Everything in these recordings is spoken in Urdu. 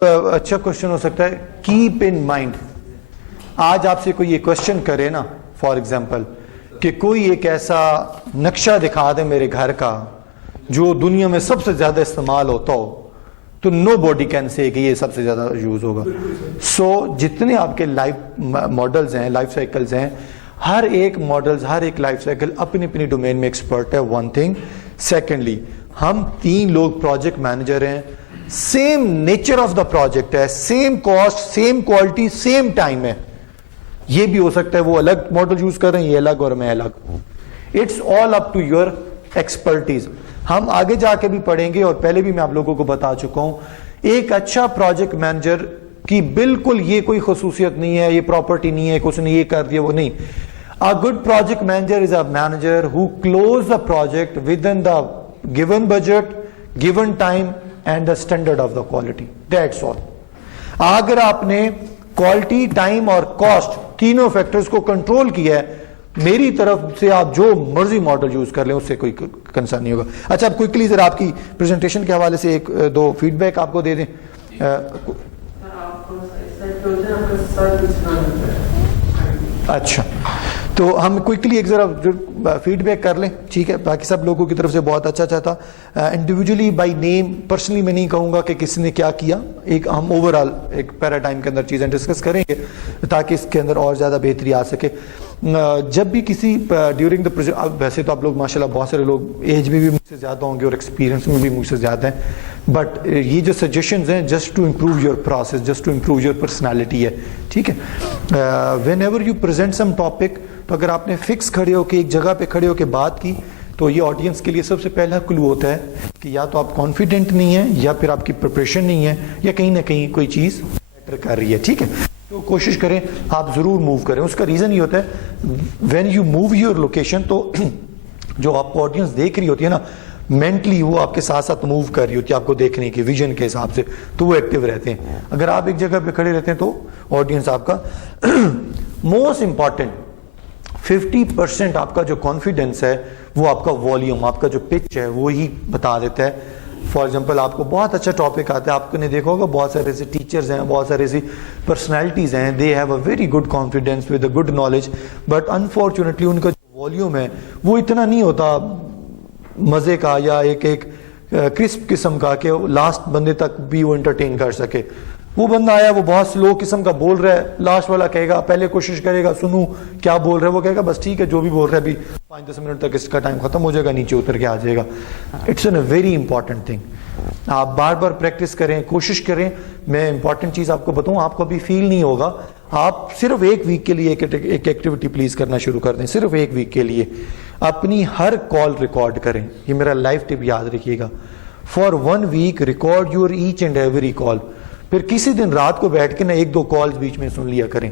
اچھا کوشچن ہو سکتا ہے کیپ ان مائنڈ. آج آپ سے کوئی یہ کوشچن کرے نا فار ایگزامپل کہ کوئی ایک ایسا نقشہ دکھا دے میرے گھر کا جو دنیا میں سب سے زیادہ استعمال ہوتا ہو, تو نو باڈی کین سے کہ یہ سب سے زیادہ یوز ہوگا. سو جتنے آپ کے لائف ماڈلز ہیں, لائف سائیکلز ہیں, ہر ایک ماڈلز, ہر ایک لائف سائیکل اپنی اپنی ڈومین میں ایکسپرٹ ہے. One thing. سیکنڈلی, ہم 3 لوگ پروجیکٹ مینیجر ہیں, same nature of the project ہے, same cost, same quality, same time ہے. یہ بھی ہو سکتا ہے وہ الگ ماڈل یوز کر رہے ہیں, یہ الگ اور میں الگ. It's all up to your expertise. ہم آگے جا کے بھی پڑھیں گے, اور پہلے بھی میں آپ لوگوں کو بتا چکا ہوں, ایک اچھا پروجیکٹ مینیجر کی بالکل یہ کوئی خصوصیت نہیں ہے, یہ پراپرٹی نہیں ہے, کچھ نے یہ کر دیا وہ نہیں. A good project manager is a manager who close the project within the given budget, given time and the standard of the quality. That's all. اگر آپ نے کوالٹی, ٹائم اور کاسٹ تینوں فیکٹرز کو کنٹرول کیا ہے, میری طرف سے آپ جو مرضی ماڈل یوز کر لیں, اس سے کوئی کنسرن نہیں ہوگا. اچھا, اب کوئکلی ذرا آپ کی پریزنٹیشن کے حوالے سے 1-2 فیڈ بیک آپ کو دے دیں. اچھا, تو ہم کوئکلی ایک ذرا فیڈ بیک کر لیں, ٹھیک ہے. باقی سب لوگوں کی طرف سے بہت اچھا تھا. انڈیویجولی بائی نیم پرسنلی میں نہیں کہوں گا کہ کس نے کیا کیا, ایک ہم اوور آل ایک پیراڈائم کے اندر چیزیں ڈسکس کریں گے تاکہ اس کے اندر اور زیادہ بہتری آ سکے. جب بھی کسی ڈیورنگ دا, ویسے تو آپ لوگ ماشاءاللہ بہت سارے لوگ ایج میں بھی مجھ سے زیادہ ہوں گے اور ایکسپیرینس میں بھی مجھ سے زیادہ ہیں, بٹ یہ جو سجیشنز ہیں just to improve your process, just to improve your personality ہے, ٹھیک ہے. Whenever you present some topic, تو اگر آپ نے فکس کھڑے ہو کے ایک جگہ پہ کھڑے ہو کے بات کی, تو یہ آڈینس کے لیے سب سے پہلا کلو ہوتا ہے کہ یا تو آپ کانفیڈنٹ نہیں ہیں, یا پھر آپ کی پریپریشن نہیں ہے, یا کہیں نہ کہیں کوئی چیز میٹر کر رہی ہے, ٹھیک ہے. تو کوشش کریں آپ ضرور موو کریں. اس کا ریزن یہ ہوتا ہے when you move your location, تو جو آپ کو آڈینس دیکھ رہی ہوتی ہے نا, مینٹلی وہ آپ کے ساتھ ساتھ موو کر رہی ہوتی ہے آپ کو دیکھنے کی ویژن کے حساب سے, تو وہ ایکٹیو رہتے ہیں. اگر آپ ایک جگہ پہ کھڑے رہتے ہیں تو آڈینس آپ کا موسٹ امپورٹنٹ 50% آپ کا جو کانفیڈنس ہے وہ آپ کا والیوم, آپ کا جو پچ ہے وہی بتا دیتا ہے. فار ایگزامپل آپ کو بہت اچھا ٹاپک آتا ہے, آپ نے دیکھا ہوگا بہت سارے ایسے ٹیچرز ہیں, بہت سارے ایسی پرسنالٹیز ہیں, they have a very good confidence with a good knowledge, but unfortunately ان کا جو والیوم ہے وہ اتنا نہیں ہوتا مزے کا یا ایک کرسپ قسم کا کہ لاسٹ بندے تک بھی وہ انٹرٹین کر سکے. وہ بندہ آیا, وہ بہت سلو قسم کا بول رہا ہے, لاسٹ والا کہے گا پہلے کوشش کرے گا سنوں کیا بول رہا ہے, وہ کہے گا بس ٹھیک ہے جو بھی بول رہا ہے ابھی 5-10 منٹ تک اس کا ٹائم ختم ہو جائے گا, نیچے اتر کے آ جائے گا. It's a very important thing. آپ بار بار پریکٹس کریں, کوشش کریں. میں امپورٹنٹ چیز آپ کو بتاؤں, آپ کو ابھی فیل نہیں ہوگا, آپ صرف 1 ویک کے لیے ایک ایکٹیویٹی پلیز کرنا شروع کر دیں, صرف 1 ویک کے لیے. اپنی ہر کال ریکارڈ کریں, یہ میرا لائف ٹپ یاد رکھیے گا. For 1 week record your each and every call. پھر کسی دن رات کو بیٹھ کے نا 1-2 کالز بیچ میں سن لیا کریں.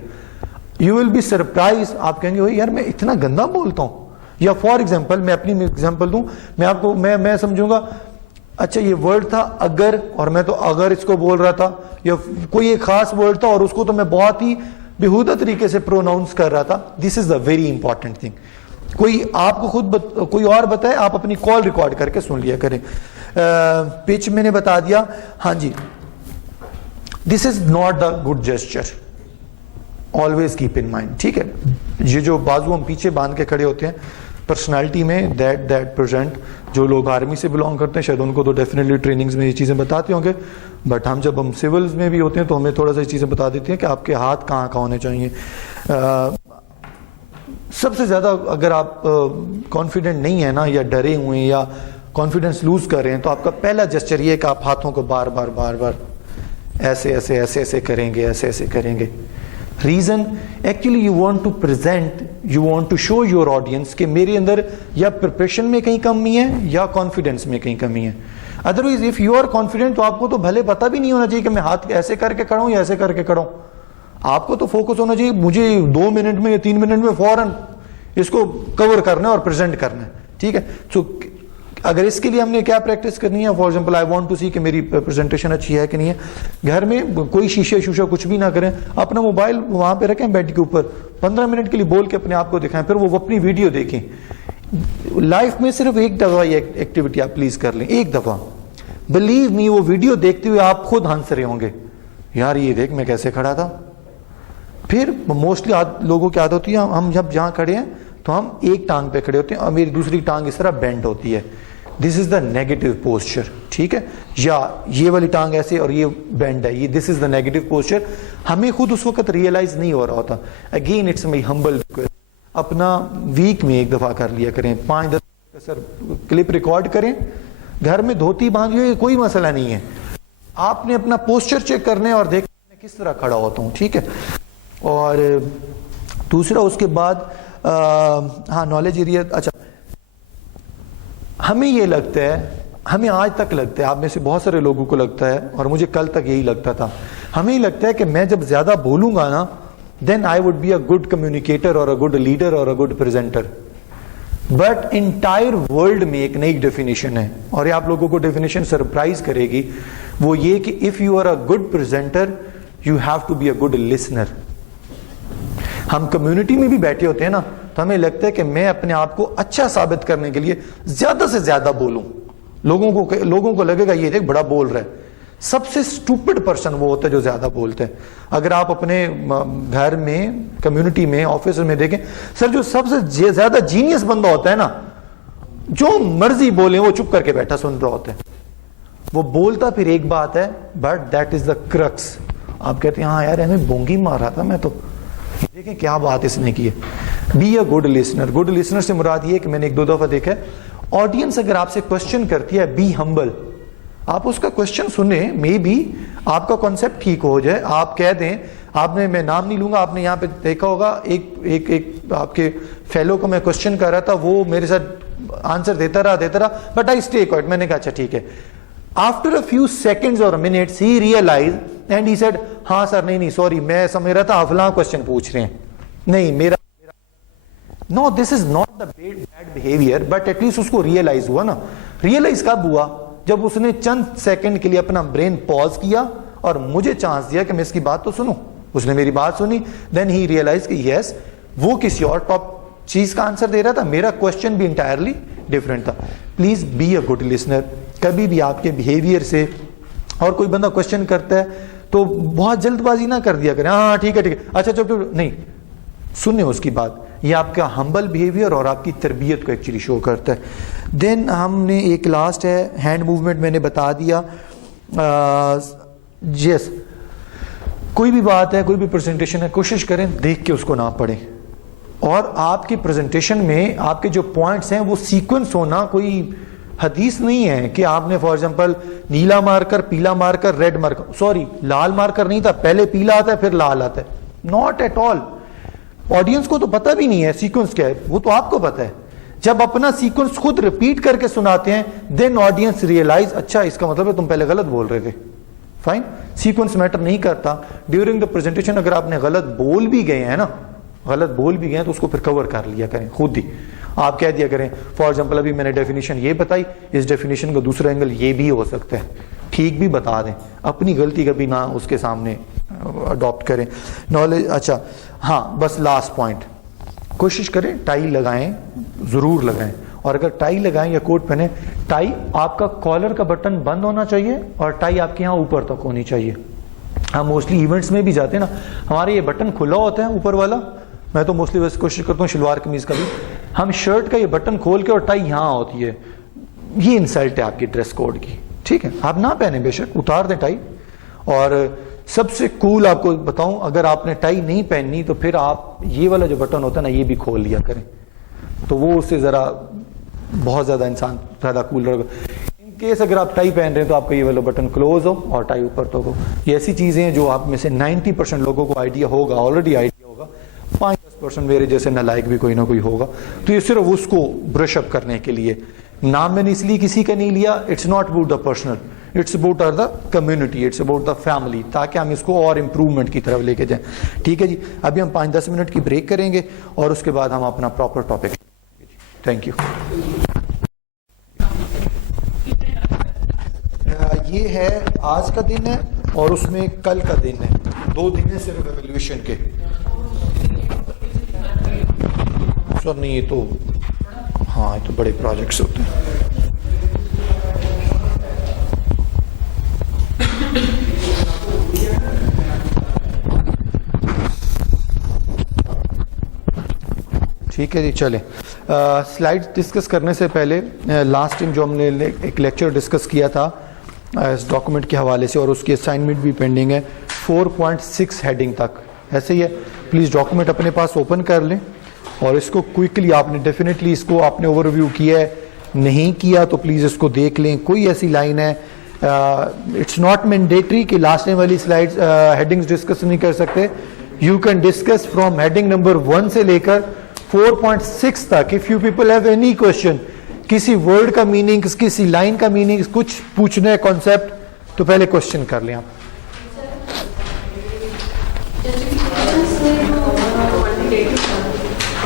یو ول بی سرپرائز, آپ کہیں گے یار میں اتنا گندا بولتا ہوں. یا فار ایگزامپل میں اپنی ایگزامپل دوں, میں آپ کو میں سمجھوں گا اچھا یہ ورڈ تھا اگر, اور میں تو اگر اس کو بول رہا تھا, یا کوئی ایک خاص ورڈ تھا اور اس کو تو میں بہت ہی بےہودہ طریقے سے پروناؤنس کر رہا تھا. دس از اے ویری امپورٹنٹ تھنگ. کوئی آپ کو خود کوئی اور بتائے, آپ اپنی کال ریکارڈ کر کے سن لیا کریں. پچ میں نے بتا دیا, ہاں جی. This is not the good gesture, always keep in mind, ٹھیک ہے. یہ جو بازو ہم پیچھے باندھ کے کھڑے ہوتے ہیں پرسنالٹی میں, دیٹ پریزنٹ, جو لوگ آرمی سے بلانگ کرتے ہیں شاید ان کو تو ڈیفینیٹلی ٹریننگز میں یہ چیزیں بتاتے ہوں گے, بٹ ہم جب ہم سولز میں بھی ہوتے ہیں تو ہمیں تھوڑا سا یہ چیزیں بتا دیتی ہیں کہ آپ کے ہاتھ کہاں کہاں ہونے چاہیے. سب سے زیادہ اگر آپ کانفیڈنٹ نہیں ہیں نا, یا ڈرے ہوئے ہیں, یا کانفیڈنس لوز کر رہے ہیں, تو آپ کا پہلا جسچر یہ ہے کہ آپ ہاتھوں کو بار بار ایسے کریں گے, ایسے کریں گے. Reason actually you want to present, you want to show your audience کہ میرے اندر یا پریپریشن میں کہیں کمی ہے یا کانفیڈنس میں کہیں کمی ہے. Otherwise if you are confident, تو آپ کو تو بھلے پتہ بھی نہیں ہونا چاہیے کہ میں ہاتھ ایسے کر کے کھڑا ہوں یا ایسے کر کے کھڑا ہوں. آپ کو تو فوکس ہونا چاہیے مجھے 2 منٹ میں یا 3 منٹ میں فوراً اس کو کور کرنا ہے اور پریزنٹ کرنا ہے, ٹھیک ہے. سو اگر اس کے لیے ہم نے کیا پریکٹس کرنی ہے, for example I want to see کہ میری پریزنٹیشن اچھی ہے کہ نہیں ہے. گھر میں کوئی شیشہ کچھ بھی نہ کریں, اپنا موبائل وہاں پہ رکھیں بیڈ کے اوپر, 15 منٹ کے لیے بول کے اپنے آپ کو دکھائیں, پھر وہ اپنی ویڈیو دیکھیں. لائف میں صرف 1 دفعہ یہ ایکٹیویٹی آپ پلیز کر لیں, 1 دفعہ. بلیو می, وہ ویڈیو دیکھتے ہوئے آپ خود ہنس رہے ہوں گے, یار یہ دیکھ میں کیسے کھڑا تھا. پھر موسٹلی لوگوں کی عادت ہوتی ہے ہم جب جہاں کھڑے ہیں تو ہم ایک ٹانگ پہ کھڑے ہوتے ہیں اور میری دوسری ٹانگ اس طرح بینڈ ہوتی ہے. دس از دا نیگیٹو پوسچر, ٹھیک ہے, یا یہ والی ٹانگ ایسے اور یہ بینڈ ہے, یہ دس از دا نیگیٹو پوسچر. ہمیں خود اس وقت ریئلائز نہیں ہو رہا ہوتا. Again it's my humble request, اپنا ویک میں ایک دفعہ کر لیا کریں, 5-10 سر کلپ ریکارڈ کریں, گھر میں دھوتی باندھی ہوئی کوئی مسئلہ نہیں ہے, آپ نے اپنا پوسچر چیک کرنے اور دیکھنا میں کس طرح کھڑا ہوتا ہوں, ٹھیک ہے. اور دوسرا اس کے بعد ہاں نالج ایریا. اچھا, ہمیں یہ لگتا ہے, ہمیں آج تک لگتا ہے, آپ میں سے بہت سارے لوگوں کو لگتا ہے اور مجھے کل تک یہی لگتا تھا, ہمیں لگتا ہے کہ میں جب زیادہ بولوں گا نا then I would be a good communicator or a good leader or a good presenter. But entire world میں ایک نئی ڈیفینیشن ہے اور یہ آپ لوگوں کو ڈیفینیشن سرپرائز کرے گی. وہ یہ کہ if you are a good presenter you have to be a good listener. ہم کمیونٹی میں بھی بیٹھے ہوتے ہیں نا تو ہمیں لگتا ہے کہ میں اپنے آپ کو اچھا ثابت کرنے کے لیے زیادہ سے زیادہ بولوں, لوگوں کو لگے گا یہ دیکھ بڑا بول رہا ہے. سب سے اسٹوپڈ پرسن وہ ہوتا ہے جو زیادہ بولتے ہیں. اگر آپ اپنے گھر میں, کمیونٹی میں, آفس میں دیکھیں سر, جو سب سے زیادہ جینیس بندہ ہوتا ہے نا, جو مرضی بولے وہ چپ کر کے بیٹھا سن رہا ہوتا ہے. وہ بولتا پھر ایک بات ہے but that is the crux. آپ کہتے ہیں ہاں یار ہمیں بونگی مار رہا تھا میں تو, دیکھیں کیا بات اس نے کی ہے. Be a good listener. Good listener سے مراد یہ کہ میں نے 1-2 دفعہ دیکھا ہے, آڈینس اگر آپ سے کوشچن کرتی ہے بی ہمبل, آپ اس کا کوشچن سنیں, مے بی آپ کا کانسیپٹ ٹھیک ہو جائے. آپ کہہ دیں, آپ نے, میں نام نہیں لوں گا, آپ نے یہاں پہ دیکھا ہوگا ایک آپ کے فیلو کو میں کوشچن کر رہا تھا, وہ میرے ساتھ آنسر دیتا رہا بٹ آئی اسٹے کوائٹ. میں نے کہا اچھا ٹھیک ہے. آفٹر اے فیو سیکنڈز اور minutes he realized and he said ہاں سر نہیں سوری میں سمجھ رہا تھا فلاں کوشچن پوچھ رہے ہیں, نہیں میرا no this is not the bad behaviour, but at least اس کو ریئلائز ہوا نا. ریئلائز کب ہوا؟ جب اس نے چند سیکنڈ کے لیے اپنا برین پاز کیا اور مجھے چانس دیا کہ میں اس کی بات تو سنوں. اس نے میری بات سنی, دین ہی ریئلائز کہ یس وہ کسی اور ٹاپ چیز کا آنسر دے رہا تھا, میرا کوشچن بھی انٹائرلی ڈفرینٹ تھا. Please be a good listener. کبھی بھی آپ کے بہیویئر سے, اور کوئی بندہ کوشچن کرتا ہے تو بہت جلد بازی نہ کر دیا کریں, ہاں ٹھیک ہے اچھا چلو, نہیں سنیں اس کی بات. یہ آپ کا ہمبل بہیویئر اور آپ کی تربیت کو ایکچولی شو کرتا ہے. دین ہم نے ایک لاسٹ ہے ہینڈ موومنٹ, میں نے بتا دیا. یس, کوئی بھی بات ہے, کوئی بھی پریزنٹیشن ہے, کوشش کریں دیکھ کے اس کو نہ پڑھیں, اور آپ کی پریزنٹیشن میں آپ کے جو پوائنٹس ہیں وہ سیکوینس ہونا. کوئی حدیث نہیں ہے کہ آپ نے فار ایگزامپل نیلا مار کر, پیلا مار کر, ریڈ مار کر, سوری لال مار کر نہیں تھا, پہلے پیلا آتا ہے پھر لال آتا ہے. Not at all. آڈینس کو تو پتہ بھی نہیں ہے سیکوینس کیا ہے, وہ تو آپ کو پتہ ہے. جب اپنا سیکوینس خود ریپیٹ کر کے سناتے ہیں دین آڈینس ریئلائز اچھا اس کا مطلب ہے تم پہلے غلط بول رہے تھے. فائن, سیکوینس میٹر نہیں کرتا. ڈیورنگ دا پریزنٹیشن اگر آپ نے غلط بول بھی گئے ہیں نا, غلط بول بھی گئے ہیں تو اس کو پھر کور کر لیا کریں خود ہی. آپ کہہ دیا کریں فار ایگزامپل ابھی میں نے ڈیفینیشن یہ بتائی, اس ڈیفینیشن کا دوسرا اینگل یہ بھی ہو سکتا ہے, ٹھیک بھی بتا دیں. اپنی غلطی کبھی نہ اس کے سامنے اڈاپٹ کریں. نالج, اچھا ہاں بس لاسٹ پوائنٹ, کوشش کریں ٹائی لگائیں, ضرور لگائیں. اور اگر ٹائی لگائیں یا کوٹ پہنیں, ٹائی آپ کا کالر کا بٹن بند ہونا چاہیے اور ٹائی آپ کے یہاں اوپر تک ہونی چاہیے. ہم موسٹلی ایونٹس میں بھی جاتے ہیں نا, ہمارے یہ بٹن کھلا ہوتا ہے اوپر والا. میں تو موسٹلی بس کوشش کرتا ہوں شلوار قمیض کا بھی, ہم شرٹ کا یہ بٹن کھول کے اور ٹائی یہاں ہوتی ہے. یہ انسلٹ ہے آپ کی ڈریس کوڈ کی, ٹھیک ہے. آپ نہ پہنیں, بے شک اتار دیں ٹائی. اور سب سے کول آپ کو بتاؤں, اگر آپ نے ٹائی نہیں پہننی تو پھر آپ یہ والا جو بٹن ہوتا ہے نا یہ بھی کھول لیا کریں, تو وہ اس سے ذرا بہت زیادہ انسان زیادہ کول رہے گا. ان کیس اگر آپ ٹائی پہن رہے ہیں تو آپ کا یہ والا بٹن کلوز ہو اور ٹائی اوپر تو ہو. یہ ایسی چیزیں ہیں جو آپ میں سے 90% لوگوں کو آئیڈیا ہوگا, آلریڈی آئیڈیا ہوگا. 5-10% میرے جیسے نالائق بھی کوئی نہ کوئی ہوگا. تو یہ صرف اس کو برش اپ کرنے کے لیے. نام میں نے اس لیے کسی کا نہیں لیا, it's not about the personal, it's about the community, it's about the family, تاکہ ہم اس کو اور امپروومنٹ کی طرف لے کے جائیں. ٹھیک ہے جی, ابھی ہم 5-10 منٹ کی بریک کریں گے اور اس کے بعد ہم اپنا پراپر ٹاپک. Thank you. یہ ہے آج کا دن ہے اور اس میں کل کا دن ہے, 2 دن ہے صرف ایویلیویشن کے. سر نہیں, یہ تو ہاں یہ تو بڑے پروجیکٹس ہوتے ہیں. ٹھیک ہے جی. چلیں سلائڈ ڈسکس کرنے سے پہلے لاسٹ ٹائم جو ہم نے ایک لیکچر ڈسکس کیا تھا اس ڈاکومنٹ کے حوالے سے اور اس کی اسائنمنٹ بھی پینڈنگ ہے 4.6 ہیڈنگ تک. ایسے ہی ہے, پلیز ڈاکومنٹ اپنے پاس اوپن کر لیں اور اس کو کوئکلی آپ نے ڈیفینیٹلی اس کو آپ نے اوور ویو کیا ہے, نہیں کیا تو پلیز اس کو دیکھ لیں. کوئی ایسی لائن ہے اٹس ناٹ مینڈیٹری کہ لاسٹ ٹائم والی سلائڈ ہیڈنگز ڈسکس نہیں کر سکتے. You can discuss from heading number 1 سے لے کر 4.6 تک. If you people have any question, کسی ورڈ کا میننگ, کسی لائن کا میننگ, کچھ پوچھنا ہے کانسیپٹ, تو پہلے کوشچن کر لیں آپ.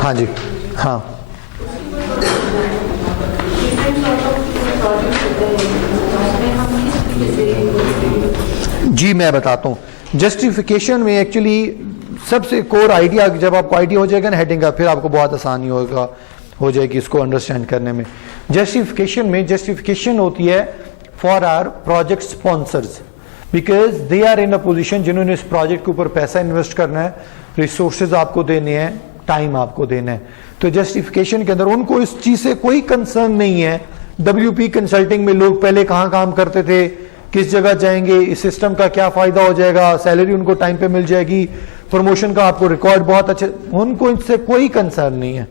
ہاں جی ہاں جی میں بتاتا ہوں. جسٹیفیکیشن میں ایکچولی سب سے کور آئیڈیا, جب آپ کو آئیڈیا ہو جائے گا نا ہیڈنگ کا, پھر آپ کو بہت آسانی ہو جائے گی اس کو انڈرسٹینڈ کرنے میں. جسٹیفیکیشن ہوتی ہے for our project sponsors, because they are in a position جنہوں نے اس پروجیکٹ کے اوپر پیسہ انویسٹ کرنا ہے, ریسورسز آپ کو دینے ہیں, ٹائم آپ کو دینا ہے. تو جسٹیفیکیشن کے اندر ان کو اس چیز سے کوئی کنسرن نہیں ہے WP کنسلٹنگ میں لوگ پہلے کہاں کام کرتے تھے, کس جگہ جائیں گے, اس سسٹم کا کیا فائدہ ہو جائے گا, سیلری ان کو ٹائم پہ مل جائے گی, پروموشن کا آپ کو ریکارڈ بہت اچھے. ان کو اس سے کوئی کنسرن نہیں ہے.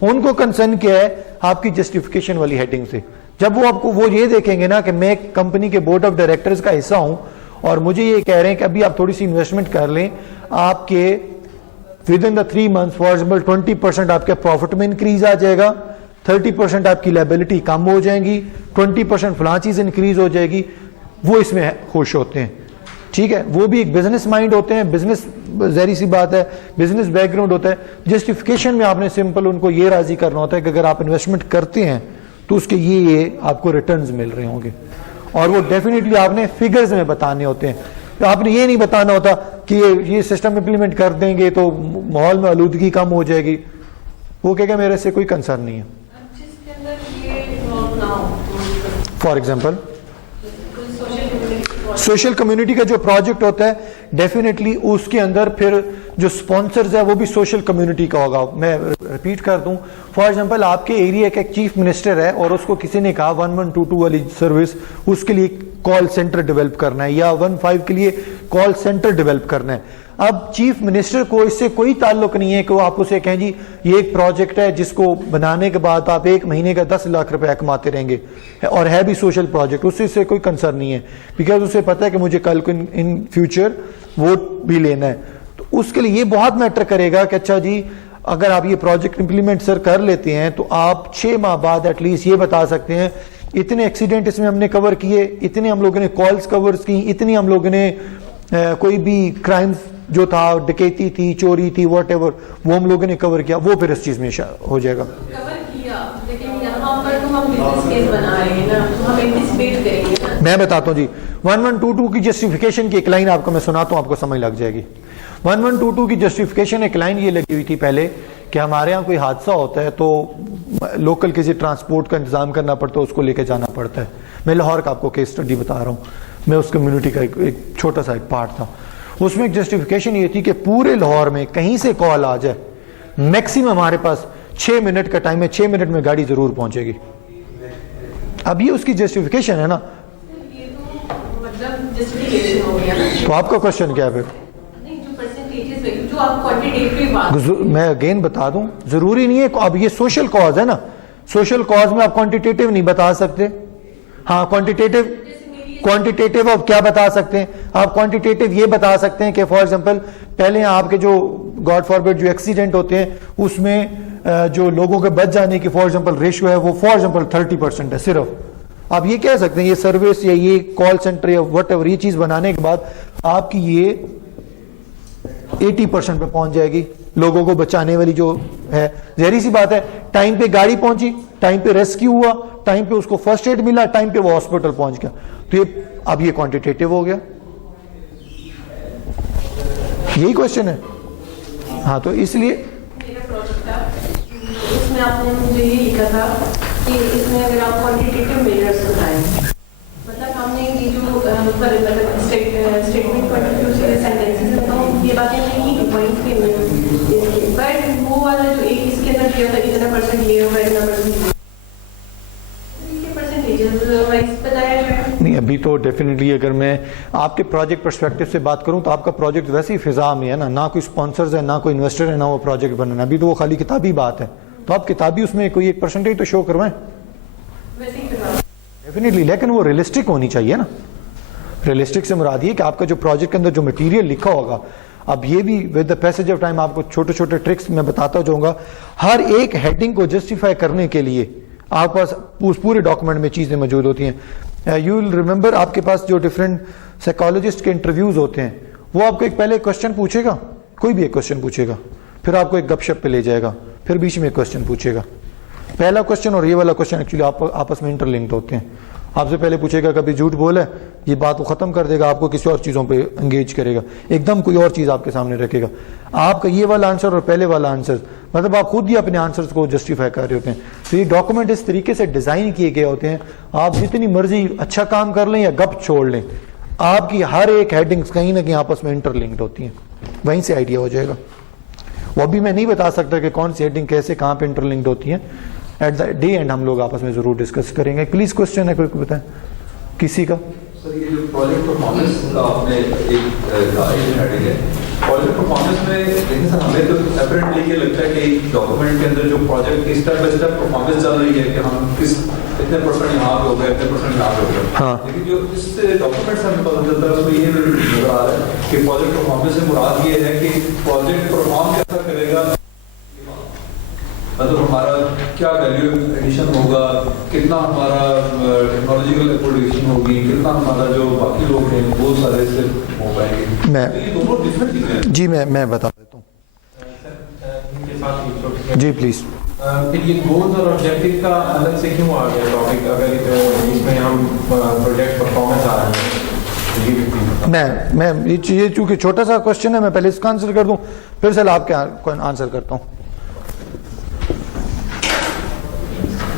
ان کو کنسرن کیا ہے آپ کی جسٹیفیکیشن والی ہیڈنگ سے. جب وہ آپ کو وہ یہ دیکھیں گے نا کہ میں ایک کمپنی کے بورڈ آف ڈائریکٹرز کا حصہ ہوں اور مجھے یہ کہہ رہے ہیں کہ ابھی آپ تھوڑی سی انویسٹمنٹ کر لیں, آپ کے within the 3 months for example 20% آپ کے پروفٹ میں انکریز آ جائے گا, 30% آپ کی لائبلٹی کم ہو جائیں گی, 20% فلاں چیز انکریز ہو جائے گی, وہ اس میں خوش ہوتے ہیں. ٹھیک ہے, وہ بھی ایک بزنس مائنڈ ہوتے ہیں, بزنس ظاہری سی بات ہے, بزنس بیک گراؤنڈ ہوتا ہے. جسٹیفیکیشن میں آپ نے سمپل ان کو یہ راضی کرنا ہوتا ہے کہ اگر آپ انویسٹمنٹ کرتے ہیں تو اس کے یہ آپ کو ریٹرنز مل رہے ہوں گے, اور وہ ڈیفینیٹلی آپ نے فگرز میں بتانے ہوتے ہیں. آپ نے یہ نہیں بتانا ہوتا کہ یہ سسٹم امپلیمنٹ کر دیں گے تو ماحول میں آلودگی کم ہو جائے گی. وہ کہے گا میرے سے کوئی کنسرن نہیں ہے. فار ایگزامپل سوشل کمیونٹی کا جو پروجیکٹ ہوتا ہے ڈیفینیٹلی اس کے اندر پھر جو سپانسرز ہے وہ بھی سوشل کمیونٹی کا ہوگا. میں ریپیٹ کر دوں, فار ایگزامپل آپ کے ایریا کا ایک چیف منسٹر ہے اور اس کو کسی نے کہا 1122 والی سروس اس کے لیے کال سینٹر ڈیولپ کرنا ہے یا 15 کے لیے کال سینٹر ڈیولپ کرنا ہے. اب چیف منسٹر کو اس سے کوئی تعلق نہیں ہے کہ وہ آپ اسے کہیں جی یہ ایک پروجیکٹ ہے جس کو بنانے کے بعد آپ 1 مہینے کا 10 لاکھ روپے کماتے رہیں گے اور ہے بھی سوشل پروجیکٹ, اس سے کوئی کنسرن نہیں ہے بیکاز اسے پتا ہے کہ مجھے کل کو ان فیوچر ووٹ بھی لینا ہے. تو اس کے لیے یہ بہت میٹر کرے گا کہ اچھا جی اگر آپ یہ پروجیکٹ امپلیمنٹ سر کر لیتے ہیں تو آپ 6 ماہ بعد ایٹ لیسٹ یہ بتا سکتے ہیں اتنے ایکسیڈنٹ اس میں ہم نے کور کیے, اتنے ہم لوگوں نے کالز کور کی, اتنی ہم لوگوں نے کوئی بھی کرائمز جو تھا, ڈکیتی تھی, چوری تھی, واٹ ایور, وہ ہم لوگوں نے کور کیا, وہ پھر اس چیز میں ہو جائے گا. میں بتاتا ہوں جی 1122 کی جسٹیفیکیشن کی ایک لائن آپ کو میں سناتا ہوں, آپ کو سمجھ لگ جائے گی. 1122 کی جسٹیفیکیشن ایک لائن یہ لگی ہوئی تھی پہلے کہ ہمارے ہاں کوئی حادثہ ہوتا ہے تو لوکل کسی ٹرانسپورٹ کا انتظام کرنا پڑتا ہے, اس کو لے کے جانا پڑتا ہے. میں لاہور کا آپ کو کیس اسٹڈی بتا رہا ہوں, میں اس کمیونٹی کا ایک چھوٹا سا ایک پارٹ تھا. اس میں ایک جسٹیفیکیشن یہ تھی کہ پورے لاہور میں کہیں سے کال آ جائے میکسیمم ہمارے پاس 6 منٹ کا ٹائم ہے, 6 منٹ میں گاڑی ضرور پہنچے گی. اب یہ اس کی جسٹیفیکیشن ہے نا, تو آپ کا کوشچن کیا ہے پھر؟ میں اگین بتا دوں, ضروری نہیں ہے, اب یہ سوشل کاز ہے نا, سوشل کاز میں آپ کوانٹیٹیو نہیں بتا سکتے. ہاں کوانٹیٹیو آپ کیا بتا سکتے ہیں, آپ کوانٹیٹیو یہ بتا سکتے ہیں کہ فار ایگزامپل پہلے آپ کے جو گاڈ فاربیڈ جو ایکسیڈنٹ ہوتے ہیں اس میں جو لوگوں کے بچ جانے کی فار ایگزامپل ریشو ہے وہ فار ایگزامپل 30% ہے صرف. آپ یہ کہہ سکتے ہیں یہ سروس یا یہ کال سینٹر یا وٹ ایور یہ چیز بنانے کے بعد آپ کی یہ 80% پہ پہنچ جائے گی لوگوں کو بچانے والی جو ہے. ظاہری سی بات ہے, ٹائم پہ گاڑی پہنچی, ٹائم پہ ریسکیو ہوا, ٹائم پہ اس کو فرسٹ ایڈ ملا, ٹائم پہ وہ ہاسپٹل پہنچ گیا, تو یہ اب یہ کوانٹیٹیو ہو گیا. یہی کوشچن ہے. ہاں تو اس لیے اس میں آپ نے مجھے یہ لکھا تھا کہ اس میں اگر آپ کوانٹیٹیو میجرز بتائیں, مطلب ہم نے یہ جو اسٹیٹمنٹ پوائنٹ آف ویو سے سینٹینسز میں یہ باتیں نہیں کی پوائنٹس کے میں, بٹ وہ والا جو ایک اس کے اندر دیا ڈیفینیٹلی اگر میں آپ کے پروجیکٹ پرسپیکٹو سے بات کروں تو آپ کا پروجیکٹ ویسے ہی فضا میں ہے نا, نہ کوئی اسپانسرز ہے, نہ کوئی انویسٹر ہے, نہ وہ پروجیکٹ بنانا, ابھی تو وہ خالی کتابی بات ہے. تو آپ کتابی اس میں کوئی 1% تو شو کروائیں ڈیفینیٹلی, لیکن وہ ریئلسٹک ہونی چاہیے نا. ریئلسٹک سے مراد یہ کہ آپ کا جو پروجیکٹ کے اندر جو مٹیریل لکھا ہوگا, اب یہ بھی with the passage of time آپ کو چھوٹے چھوٹے ٹرکس میں بتاتا جاؤں گا. ہر ایک ہیڈنگ کو جسٹیفائی کرنے کے لیے آپ پاس اس پورے ڈاکومنٹ میں چیزیں موجود ہوتی ہیں. یو ول ریمبر آپ کے پاس جو ڈفرینٹ سائیکالوجسٹ کے انٹرویوز ہوتے ہیں, وہ آپ کو ایک پہلے کوشچن پوچھے گا, کوئی بھی ایک کوشچن پوچھے گا, پھر آپ کو ایک گپ شپ پہ لے جائے گا, پھر بیچ میں ایک کوشچن پوچھے گا. پہلا کوشچن اور یہ والا کوشچن ایکچولی آپس میں انٹر لنکڈ ہوتے ہیں. آپ سے پہلے پوچھے گا کبھی جھوٹ بولا ہے, یہ بات کو ختم کر دے گا, آپ کو کسی اور چیزوں پہ انگیج کرے گا, ایک دم کوئی اور چیز آپ کے سامنے رکھے گا. آپ کا یہ والا آنسر اور پہلے والا آنسر, مطلب آپ خود ہی اپنے آنسرز کو جسٹیفائی کر رہے ہوتے ہیں. تو یہ ڈاکومنٹ اس طریقے سے ڈیزائن کیے گئے ہوتے ہیں, آپ جتنی مرضی اچھا کام کر لیں یا گپ چھوڑ لیں, آپ کی ہر ایک ہیڈنگز کہیں نہ کہیں آپس میں انٹر لنکڈ ہوتی ہیں. وہیں سے آئیڈیا ہو جائے گا. وہ ابھی میں نہیں بتا سکتا کہ کون سی ہیڈنگ کیسے کہاں پہ انٹر لنکڈ ہوتی ہیں. ایٹ دا ڈے اینڈ ہم لوگ آپس میں ضرور ڈسکس کریں گے. پلیز کوشچن ہے کوئی بتائیں کسی کا. سر یہ جو پروجیکٹ پرفارمنس کا آپ نے ایک ہیڈنگ ہے, پروجیکٹ پرفارمنس میں دیکھیں سر, ہمیں تو اپیرنٹلی یہ لگتا ہے کہ ایک ڈاکومنٹ کے اندر جو پروجیکٹ کی اسٹیپ بائی اسٹیپ پرفارمنس چل رہی ہے کہ ہم کس اتنے پرسنٹ یہاں پہ ہو گئے, اتنے پرسنٹ یہاں پہ ہو گئے. ہاں, لیکن جو اس ڈاکومنٹ سے ہمیں پتہ چلتا ہے اس میں یہ نظر آ رہا ہے کہ پروجیکٹ پرفارمنس سے مراد یہ ہے کہ پروجیکٹ پرفارم کیسا کرے گا, مطلب ہمارا کیا ویلیو ایڈیشن ہوگا, کتنا ہمارا ٹیکنالوجیکل اپگریڈیشن ہوگی, کتنا ہمارا جو باقی لوگ ہیں وہ سارے سے ہو پائیں گے. یہ دونوں ڈفرینٹ چیزیں ہیں. جی میں بتا دیتا ہوں. جی پلیز. پھر یہ گولز اور آبجیکٹو کا الگ سے کیوں آ گیا ٹاپک, اگر اس میں ہم پروجیکٹ پرفارمنس آ رہے ہیں؟ میں یہ چونکہ چھوٹا سا کوشچن ہے, میں پہلے اس کا آنسر کر دوں, پھر سے آپ کے آنسر کرتا ہوں.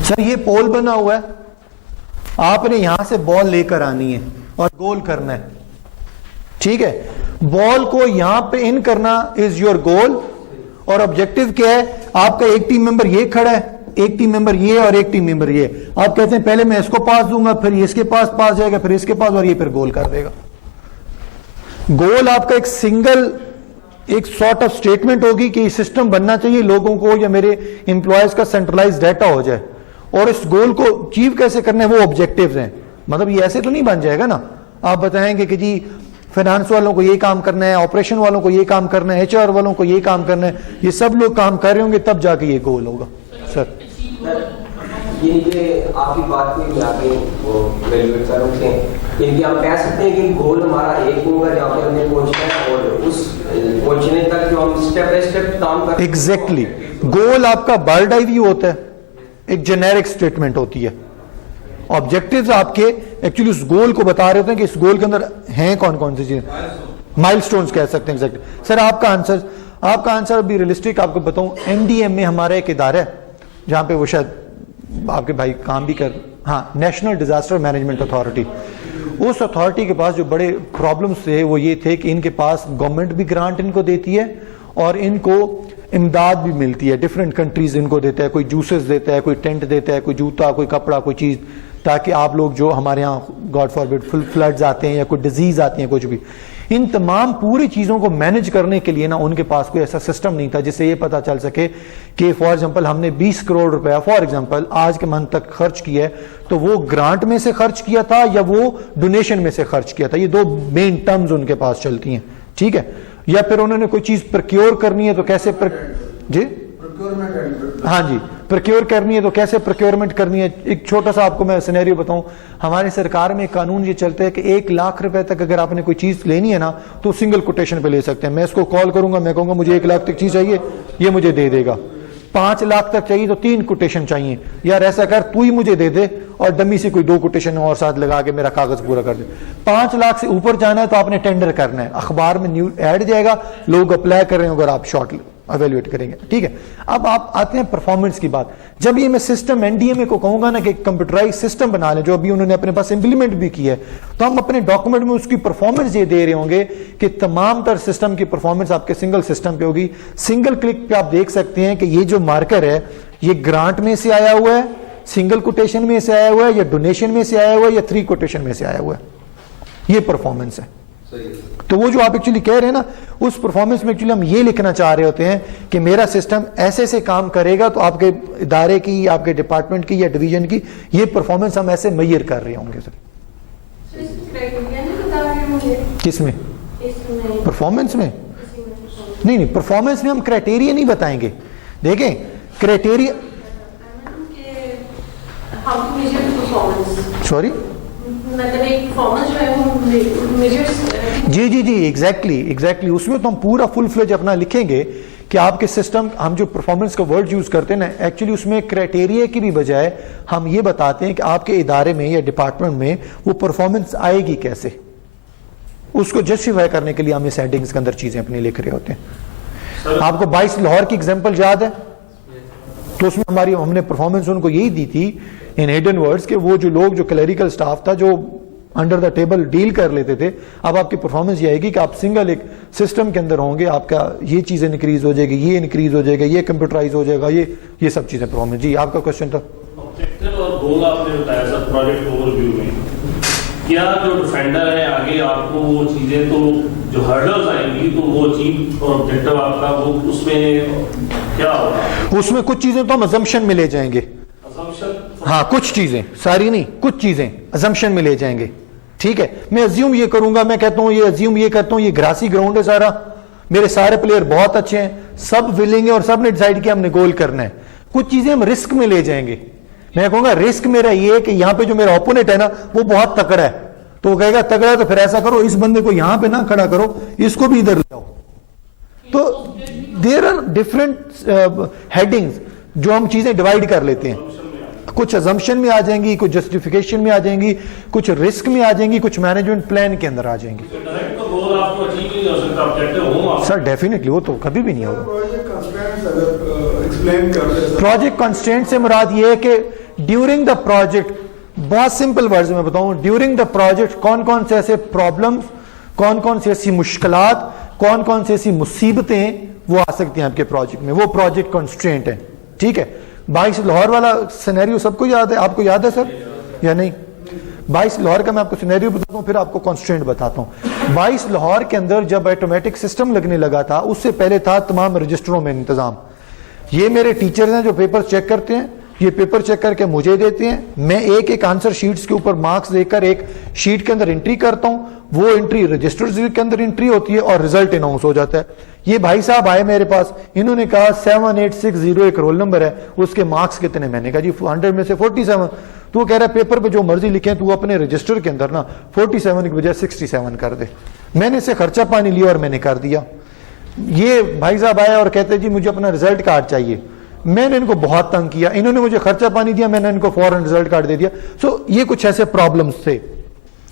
سر یہ پول بنا ہوا ہے, آپ نے یہاں سے بال لے کر آنی ہے اور گول کرنا ہے, ٹھیک ہے. بال کو یہاں پہ ان کرنا از یور گول, اور آبجیکٹو کیا ہے, آپ کا ایک ٹیم ممبر یہ کھڑا ہے, ایک ٹیم ممبر یہ اور ایک ٹیم ممبر یہ. آپ کہتے ہیں پہلے میں اس کو پاس دوں گا, پھر یہ اس کے پاس جائے گا, پھر اس کے پاس, اور یہ پھر گول کر دے گا. گول آپ کا ایک سنگل ایک سارٹ آف اسٹیٹمنٹ ہوگی کہ یہ سسٹم بننا چاہیے لوگوں کو یا میرے امپلائیز کا سینٹرلائز ڈیٹا ہو جائے, اور اس گول کو اچیو کیسے کرنا ہے وہ آبجیکٹیوز ہیں. مطلب یہ ایسے تو نہیں بن جائے گا نا, آپ بتائیں گے کہ جی فائنانس والوں کو یہ کام کرنا ہے, آپریشن والوں کو یہ کام کرنا ہے, HR والوں کو یہ کام کرنا ہے, یہ سب لوگ کام کر رہے ہوں گے تب جا کے یہ گول ہوگا. سر یہ آپ کی بات کو میں آگے ایویلویٹ کروں کہ یعنی ہم کہہ سکتے ہیں کہ گول ہمارا ایک ہوگا جہاں پہ ہم نے پہنچنا ہے, اور اس پہنچنے تک جو ہم اسٹیپ بائی اسٹیپ کام کرتے ہیں. ایگزیکٹلی, گول آپ کا برڈ آئی ویو ہوتا ہے, ایک جنیرک اسٹیٹمنٹ ہوتی ہے. آبجیکٹیوز آپ کے ایکچولی اس گول کو بتا رہے ہوتے ہیں کہ اس گول کے اندر ہیں کون سی چیزیں, مائل سٹونز کہہ سکتے ہیں. ایگزیکٹلی. سر آپ کا آنسر بھی ریئلسٹک آپ کو بتاؤں, NDM میں ہمارا ایک ادارہ ہے جہاں پہ وہ شاید آپ کے بھائی کام بھی کر, ہاں, نیشنل ڈیزاسٹر مینجمنٹ اتھارٹی. اس اتھارٹی کے پاس جو بڑے پرابلمس تھے وہ یہ تھے کہ ان کے پاس گورنمنٹ بھی گرانٹ ان کو دیتی ہے اور ان کو امداد بھی ملتی ہے, ڈفرینٹ کنٹریز ان کو دیتا ہے, کوئی جوسز دیتا ہے, کوئی ٹینٹ دیتا ہے, کوئی جوتا, کوئی کپڑا, کوئی چیز, تاکہ آپ لوگ جو ہمارے ہاں گاڈ فاربڈ فلڈز آتے ہیں یا کوئی ڈیزیز آتی ہیں, کچھ بھی, ان تمام پوری چیزوں کو مینج کرنے کے لیے نا ان کے پاس کوئی ایسا سسٹم نہیں تھا جس سے یہ پتا چل سکے کہ فار ایگزامپل ہم نے 20 کروڑ روپیہ فار ایگزامپل آج کے منتھ تک خرچ کیا ہے, تو وہ گرانٹ میں سے خرچ کیا تھا یا وہ ڈونیشن میں سے خرچ کیا تھا. یہ دو مین ٹرمز ان کے پاس چلتی ہیں, ٹھیک ہے. یا پھر انہوں نے کوئی چیز پروکیور کرنی ہے تو کیسے جی ہاں جی پروکیور کرنی ہے تو کیسے پروکیورمنٹ کرنی ہے. ایک چھوٹا سا آپ کو میں سینیریو بتاؤں, ہماری سرکار میں ایک قانون یہ چلتا ہے کہ 1 لاکھ روپے تک اگر آپ نے کوئی چیز لینی ہے نا تو سنگل کوٹیشن پہ لے سکتے ہیں. میں اس کو کال کروں گا, میں کہوں گا مجھے 1 لاکھ تک چیز چاہیے, یہ مجھے دے دے گا. 5 لاکھ تک چاہیے تو 3 کوٹیشن چاہیے, یار ایسا کر تو ہی مجھے دے دے اور ڈمی سے کوئی 2 کوٹیشن اور ساتھ لگا کے میرا کاغذ پورا کر دے. 5 لاکھ سے اوپر جانا ہے تو آپ نے ٹینڈر کرنا ہے, اخبار میں نیوز ایڈ جائے گا, لوگ اپلائی کر رہے ہیں, اگر آپ شارٹ ایویلویٹ کریں گے, ٹھیک ہے. اب آپ آتے ہیں پرفارمنس کی بات. جب یہ میں سسٹم NDMA کو کہوں گا نا کہ کمپیوٹرائز سسٹم بنا لیں, جو ابھی انہوں نے اپنے پاس امپلیمنٹ بھی کیا ہے, تو ہم اپنے ڈاکومنٹ میں اس کی پرفارمنس یہ دے رہے ہوں گے کہ تمام تر سسٹم کی پرفارمنس آپ کے سنگل سسٹم پہ ہوگی. سنگل کلک پہ آپ دیکھ سکتے ہیں کہ یہ جو مارکر ہے یہ گرانٹ میں سے آیا ہوا ہے, سنگل کوٹیشن میں سے آیا ہوا ہے, یا ڈونیشن میں سے آیا ہوا ہے, یا 3 کوٹیشن میں سے آیا ہوا ہے. یہ پرفارمنس ہے. تو وہ جو آپ ایکچولی کہہ رہے ہیں نا, اس پرفارمنس میں ایکچولی ہم یہ لکھنا چاہ رہے ہوتے ہیں کہ میرا سسٹم ایسے سے کام کرے گا تو آپ کے ادارے کی, آپ کے ڈپارٹمنٹ کی یا ڈویژن کی یہ پرفارمنس ہم ایسے میئر کر رہے ہوں گے. سر کس میں؟ پرفارمنس میں نہیں, پرفارمنس میں ہم کرائٹیریا نہیں بتائیں گے. دیکھیں کرائٹیریا, سوری جی ایگزیکٹلی اس میں تو ہم پورا فل فلیج اپنا لکھیں گے کہ آپ کے سسٹم, ہم جو پرفارمنس کا ورڈ یوز کرتے ہیں نا, ایکچولی اس میں کرائٹیریا کی بھی بجائے ہم یہ بتاتے ہیں کہ آپ کے ادارے میں یا ڈپارٹمنٹ میں وہ پرفارمنس آئے گی کیسے, اس کو جسٹیفائی کرنے کے لیے ہم اس ہیڈنگز کے اندر چیزیں اپنی لکھ رہے ہوتے ہیں. آپ کو 22 لاہور کی ایگزامپل یاد ہے, تو اس میں ہم نے پرفارمنس ان کو یہی دی تھی ان ہڈن ورڈز کہ وہ جو لوگ, جو کلیریکل سٹاف تھا, جو انڈر دا ٹیبل ڈیل کر لیتے تھے, اب آپ کی پرفارمنس یہ آئے گی کہ آپ سنگل ایک سسٹم کے اندر ہوں گے, آپ کا یہ چیز انکریز ہو جائے گی, یہ انکریز ہو جائے گا, یہ کمپیوٹرائز ہو جائے گا, یہ سب چیزیں پرفارمنس. جی آپ کا کوشچن تھا. اور گول آپ نے بتایا سر پروجیکٹ اوور ویو میں, کیا جو ڈیفینڈر ہے آگے آپ کو وہ چیزیں, تو جو ہرڈلز آئیں گی تو وہ اچیو اور آبجیکٹو آپ کا وہ اس میں کیا ہوگا؟ اس میں کچھ چیزیں تو ہم ازمپشن میں لے جائیں گے. ہاں کچھ چیزیں, ساری نہیں, کچھ چیزیں ازمپشن میں لے جائیں گے. ٹھیک ہے, میں ازیوم یہ کروں گا, میں کہتا ہوں یہ ازیوم یہ کرتا ہوں یہ گراسی گراؤنڈ ہے سارا, میرے سارے پلیئر بہت اچھے ہیں, سب ولنگ ہے اور سب نے ڈیسائیڈ کیا ہم نے گول کرنا ہے. کچھ چیزیں ہم رسک میں لے جائیں گے. میں کہوں گا رسک میرا یہ ہے کہ یہاں پہ جو میرا اوپوننٹ ہے نا وہ بہت تکڑا ہے, تو وہ کہے گا تگڑا ہے تو پھر ایسا کرو اس بندے کو یہاں پہ نہ کھڑا کرو, اس کو بھی ادھر لے آؤ. تو دیر آر ڈفرنٹ ہیڈنگز جو ہم چیزیں ڈیوائڈ کر لیتے ہیں. کچھ ازمپشن میں آ جائیں گی, کچھ جسٹیفیکیشن میں آ جائیں گی, کچھ رسک میں آ جائیں گی, کچھ مینجمنٹ پلان کے اندر آ جائیں گی. سر ڈیفینیٹلی وہ تو کبھی بھی نہیں ہوگا. پروجیکٹ کنسٹرینٹ سے مراد یہ ہے کہ ڈیورنگ دا پروجیکٹ, بہت سمپل ورڈز میں بتاؤں, ڈیورنگ دا پروجیکٹ کون کون سے ایسے پرابلمز, کون کون سے ایسی مشکلات, کون کون سے ایسی مصیبتیں وہ آ سکتی ہیں آپ کے پروجیکٹ میں, وہ پروجیکٹ کنسٹرینٹ ہے. ٹھیک ہے, 22 لاہور والا سینیریو سب کو یاد ہے, آپ کو یاد ہے سر یا نہیں؟ 22 لاہور کا میں آپ کو سینیریو بتاتا ہوں, پھر آپ کو کنسٹرینٹ بتاتا ہوں. 22 لاہور کے اندر جب آٹومیٹک سسٹم لگنے لگا تھا, اس سے پہلے تھا تمام رجسٹروں میں انتظام. یہ میرے ٹیچرز ہیں جو پیپر چیک کرتے ہیں, یہ پیپر چیک کر کے مجھے دیتے ہیں, میں ایک ایک آنسر شیٹس کے اوپر مارکس دے کر ایک شیٹ کے اندر انٹری کرتا ہوں, وہ انٹری رجسٹرز کے اندر انٹری ہوتی ہے اور رزلٹ اناؤنس ہو جاتا ہے. یہ بھائی صاحب آئے میرے پاس, انہوں نے کہا 7860 ایک رول نمبر ہے, اس کے مارکس کتنے؟ میں نے کہا جی 100 میں سے 47. تو وہ کہہ رہا ہے پیپر پہ جو مرضی لکھیں, تو اپنے رجسٹر کے اندر نا 47 کی بجائے 67 کر دے. میں نے اسے خرچہ پانی لیا اور میں نے کر دیا. یہ بھائی صاحب آئے اور کہتے جی مجھے اپنا رزلٹ کارڈ چاہیے. میں نے ان کو بہت تنگ کیا, انہوں نے مجھے خرچہ پانی دیا, میں نے ان کو فوراً رزلٹ کارڈ دے دیا. سو یہ کچھ ایسے پرابلمس تھے.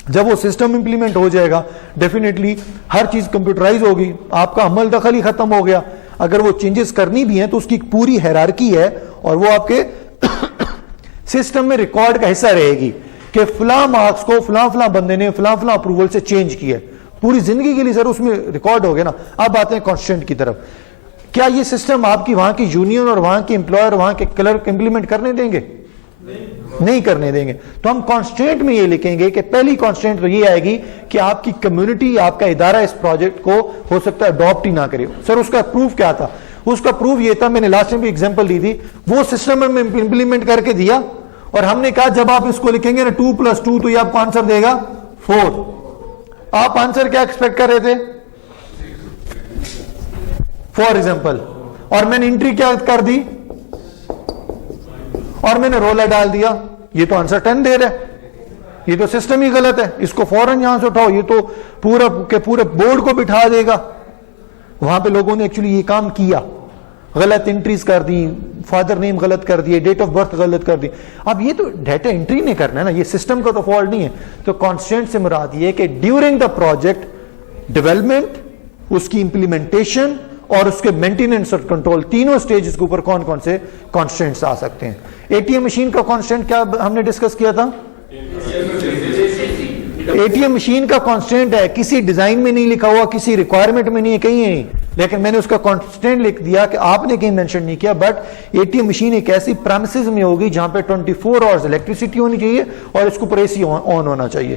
جب وہ سسٹم امپلیمنٹ ہو جائے گا ڈیفینیٹلی ہر چیز کمپیوٹرائز ہوگی, آپ کا عمل دخل ہی ختم ہو گیا. اگر وہ چینجز کرنی بھی ہیں تو اس کی پوری ہیرارکی ہے اور وہ آپ کے سسٹم میں ریکارڈ کا حصہ رہے گی کہ فلاں مارکس کو فلاں فلاں بندے نے فلاں فلاں اپروول سے چینج کیا. پوری زندگی کے لیے سر اس میں ریکارڈ ہو گیا نا. اب آتے ہیں کانسٹینٹ کی طرف. کیا یہ سسٹم آپ کی وہاں کی یونین اور وہاں کے امپلائر وہاں کے کلرک امپلیمنٹ کرنے دیں گے؟ نہیں کرنے دیں گے. تو ہم کانسٹینٹ میں یہ لکھیں گے کہ پہلی کانسٹینٹ تو یہ آئے گی کہ آپ کی کمیونٹی, آپ کا ادارہ اس پروجیکٹ کو ہو سکتا ہے اڈاپٹ ہی نہ کرے. سر اس کا پروف کیا تھا؟ اس کا پروف یہ تھا, میں نے لاسٹ میں بھی ایگزامپل دی تھی, وہ سسٹم میں امپلیمنٹ کر کے دیا اور ہم نے کہا جب آپ اس کو لکھیں گے نا 2+2 تو یہ آپ کو آنسر دے گا 4. آپ آنسر کیا ایکسپیکٹ کر رہے تھے؟ فار ایگزامپل, اور میں نے انٹری کیا کر دی اور میں نے رولر ڈال دیا, یہ تو آنسر 10 دے رہا ہے. یہ تو سسٹم ہی غلط ہے, اس کو فوراً یہاں سے اٹھاؤ, یہ تو پورا کے پورے بورڈ کو بٹھا دے گا. وہاں پہ لوگوں نے ایکچولی یہ کام کیا, غلط انٹریز کر دی, فادر نیم غلط کر دیے, ڈیٹ آف برتھ غلط کر دی. اب یہ تو ڈیٹا انٹری نہیں کرنا ہے نا, یہ سسٹم کا تو فالٹ نہیں ہے. تو کانسٹینٹ سے مراد یہ کہ ڈیورنگ دا پروجیکٹ ڈیولپمنٹ, اس کی امپلیمنٹیشن اور اس کے مینٹیننس اور کنٹرول, تینوں سٹیجز کے اوپر کون کون سے کانسٹینٹس آ سکتے ہیں. اے ٹی ایم مشین کا کانسٹینٹ کیا ہم نے ڈسکس کیا تھا؟ اے ٹی ایم مشین کا کانسٹینٹ ہے, کسی ڈیزائن میں نہیں لکھا ہوا, کسی ریکوائرمنٹ میں نہیں ہے, کہیں نہیں, لیکن میں نے اس کا کانسٹینٹ لکھ دیا کہ آپ نے کہیں مینشن نہیں کیا. But A T M machine ایک ایسی پریمسز میں ہوگی جہاں پہ 24 آورز الیکٹریسٹی ہونی چاہیے اور اس کو اوپر اے سی آن ہونا چاہیے.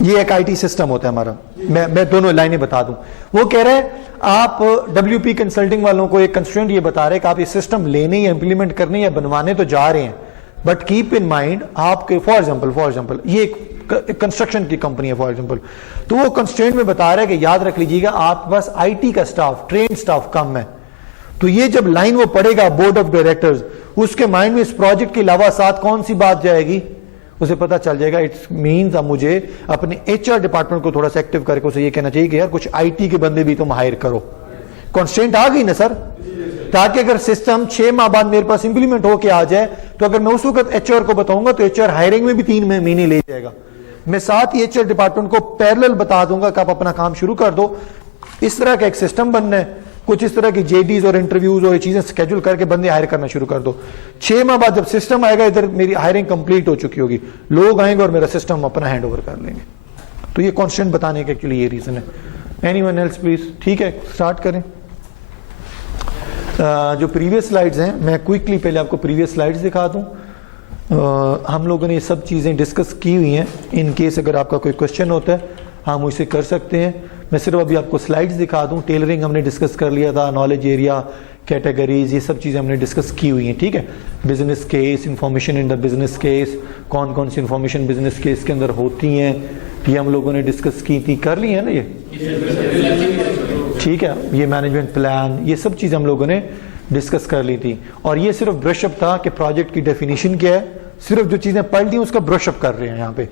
یہ ایک آئی ٹی سسٹم ہوتا ہے ہمارا. میں دونوں لائنیں بتا دوں. وہ کہہ رہے ہیں آپ ڈبلیو پی کنسلٹنگ والوں کو ایک کنسٹرینٹ یہ بتا رہے ہیں کہ آپ یہ سسٹم لینے یا امپلیمنٹ کرنے یا بنوانے تو جا رہے ہیں, بٹ کیپ ان مائنڈ آپ کے فار ایگزامپل یہ ایک کنسٹرکشن کی کمپنی ہے فار ایگزامپل, تو وہ کنسٹرینٹ میں بتا رہا ہے کہ یاد رکھ لیجیے گا آپ بس آئی ٹی کا اسٹاف, ٹرینڈ اسٹاف کم ہے. تو یہ جب لائن وہ پڑھے گا بورڈ آف ڈائریکٹرز, اس کے مائنڈ میں اس پروجیکٹ کے علاوہ ساتھ کون سی بات جائے گی, اسے پتا چل جائے گا. اٹس مینز اب مجھے اپنے ایچ آر ڈپارٹمنٹ کو تھوڑا سا ایکٹیو کر کے اسے یہ کہنا چاہیے کہ یار کچھ آئی ٹی کے بندے بھی تم ہائر کرو. کانسٹرینٹ آ گئی نا سر, تاکہ اگر سسٹم 6 ماہ بعد میرے پاس امپلیمنٹ ہو کے آ جائے تو اگر میں اس وقت ایچ آر کو بتاؤں گا تو ایچ آر ہائرنگ میں بھی 3 مہینے لے جائے گا. میں ساتھ ہی ایچ آر ڈپارٹمنٹ کو پیرلل بتا دوں گا کہ آپ اپنا کام شروع کر دو. اس طرح کا ایک سسٹم بننا ہے, کچھ اس طرح کی جے ڈیز اور انٹرویوز اور یہ چیزیں اسکیڈول کر کے بندے ہائر کرنا شروع کر دو. 6 ماہ بعد جب سسٹم آئے گا ادھر میری ہائرنگ کمپلیٹ ہو چکی ہوگی, لوگ آئیں گے اور میرا سسٹم اپنا ہینڈ اوور کر لیں گے. تو یہ کانسٹنٹ بتانے کا ایکچولی یہ ریزن ہے. Anyone else please. ٹھیک ہے اسٹارٹ کریں. جو پریویس سلائیڈز ہیں میں کوئکلی پہلے آپ کو پریویس سلائیڈز دکھا دوں. ہم لوگوں نے یہ سب چیزیں ڈسکس کی ہوئی ہیں, ان کیس اگر آپ کا کوئی کوشچن ہوتا ہے ہم اسے کر سکتے ہیں. میں صرف ابھی آپ کو سلائیڈز دکھا دوں. ٹیلرنگ ہم نے ڈسکس کر لیا تھا, نالج ایریا, کیٹیگریز, یہ سب چیزیں ہم نے ڈسکس کی ہوئی ہیں. ٹھیک ہے, business case, information in the business case, کون کون سی انفارمیشن بزنس کیس کے اندر ہوتی ہیں, یہ ہم لوگوں نے ڈسکس کی تھی. کر لی ہے نا یہ, ٹھیک ہے. یہ مینجمنٹ پلان, یہ سب چیزیں ہم لوگوں نے ڈسکس کر لی تھی. اور یہ صرف برش اپ تھا کہ پروجیکٹ کی ڈیفینیشن کیا ہے, صرف جو چیزیں پڑھ لی اس کا برش اپ کر رہے ہیں یہاں پہ.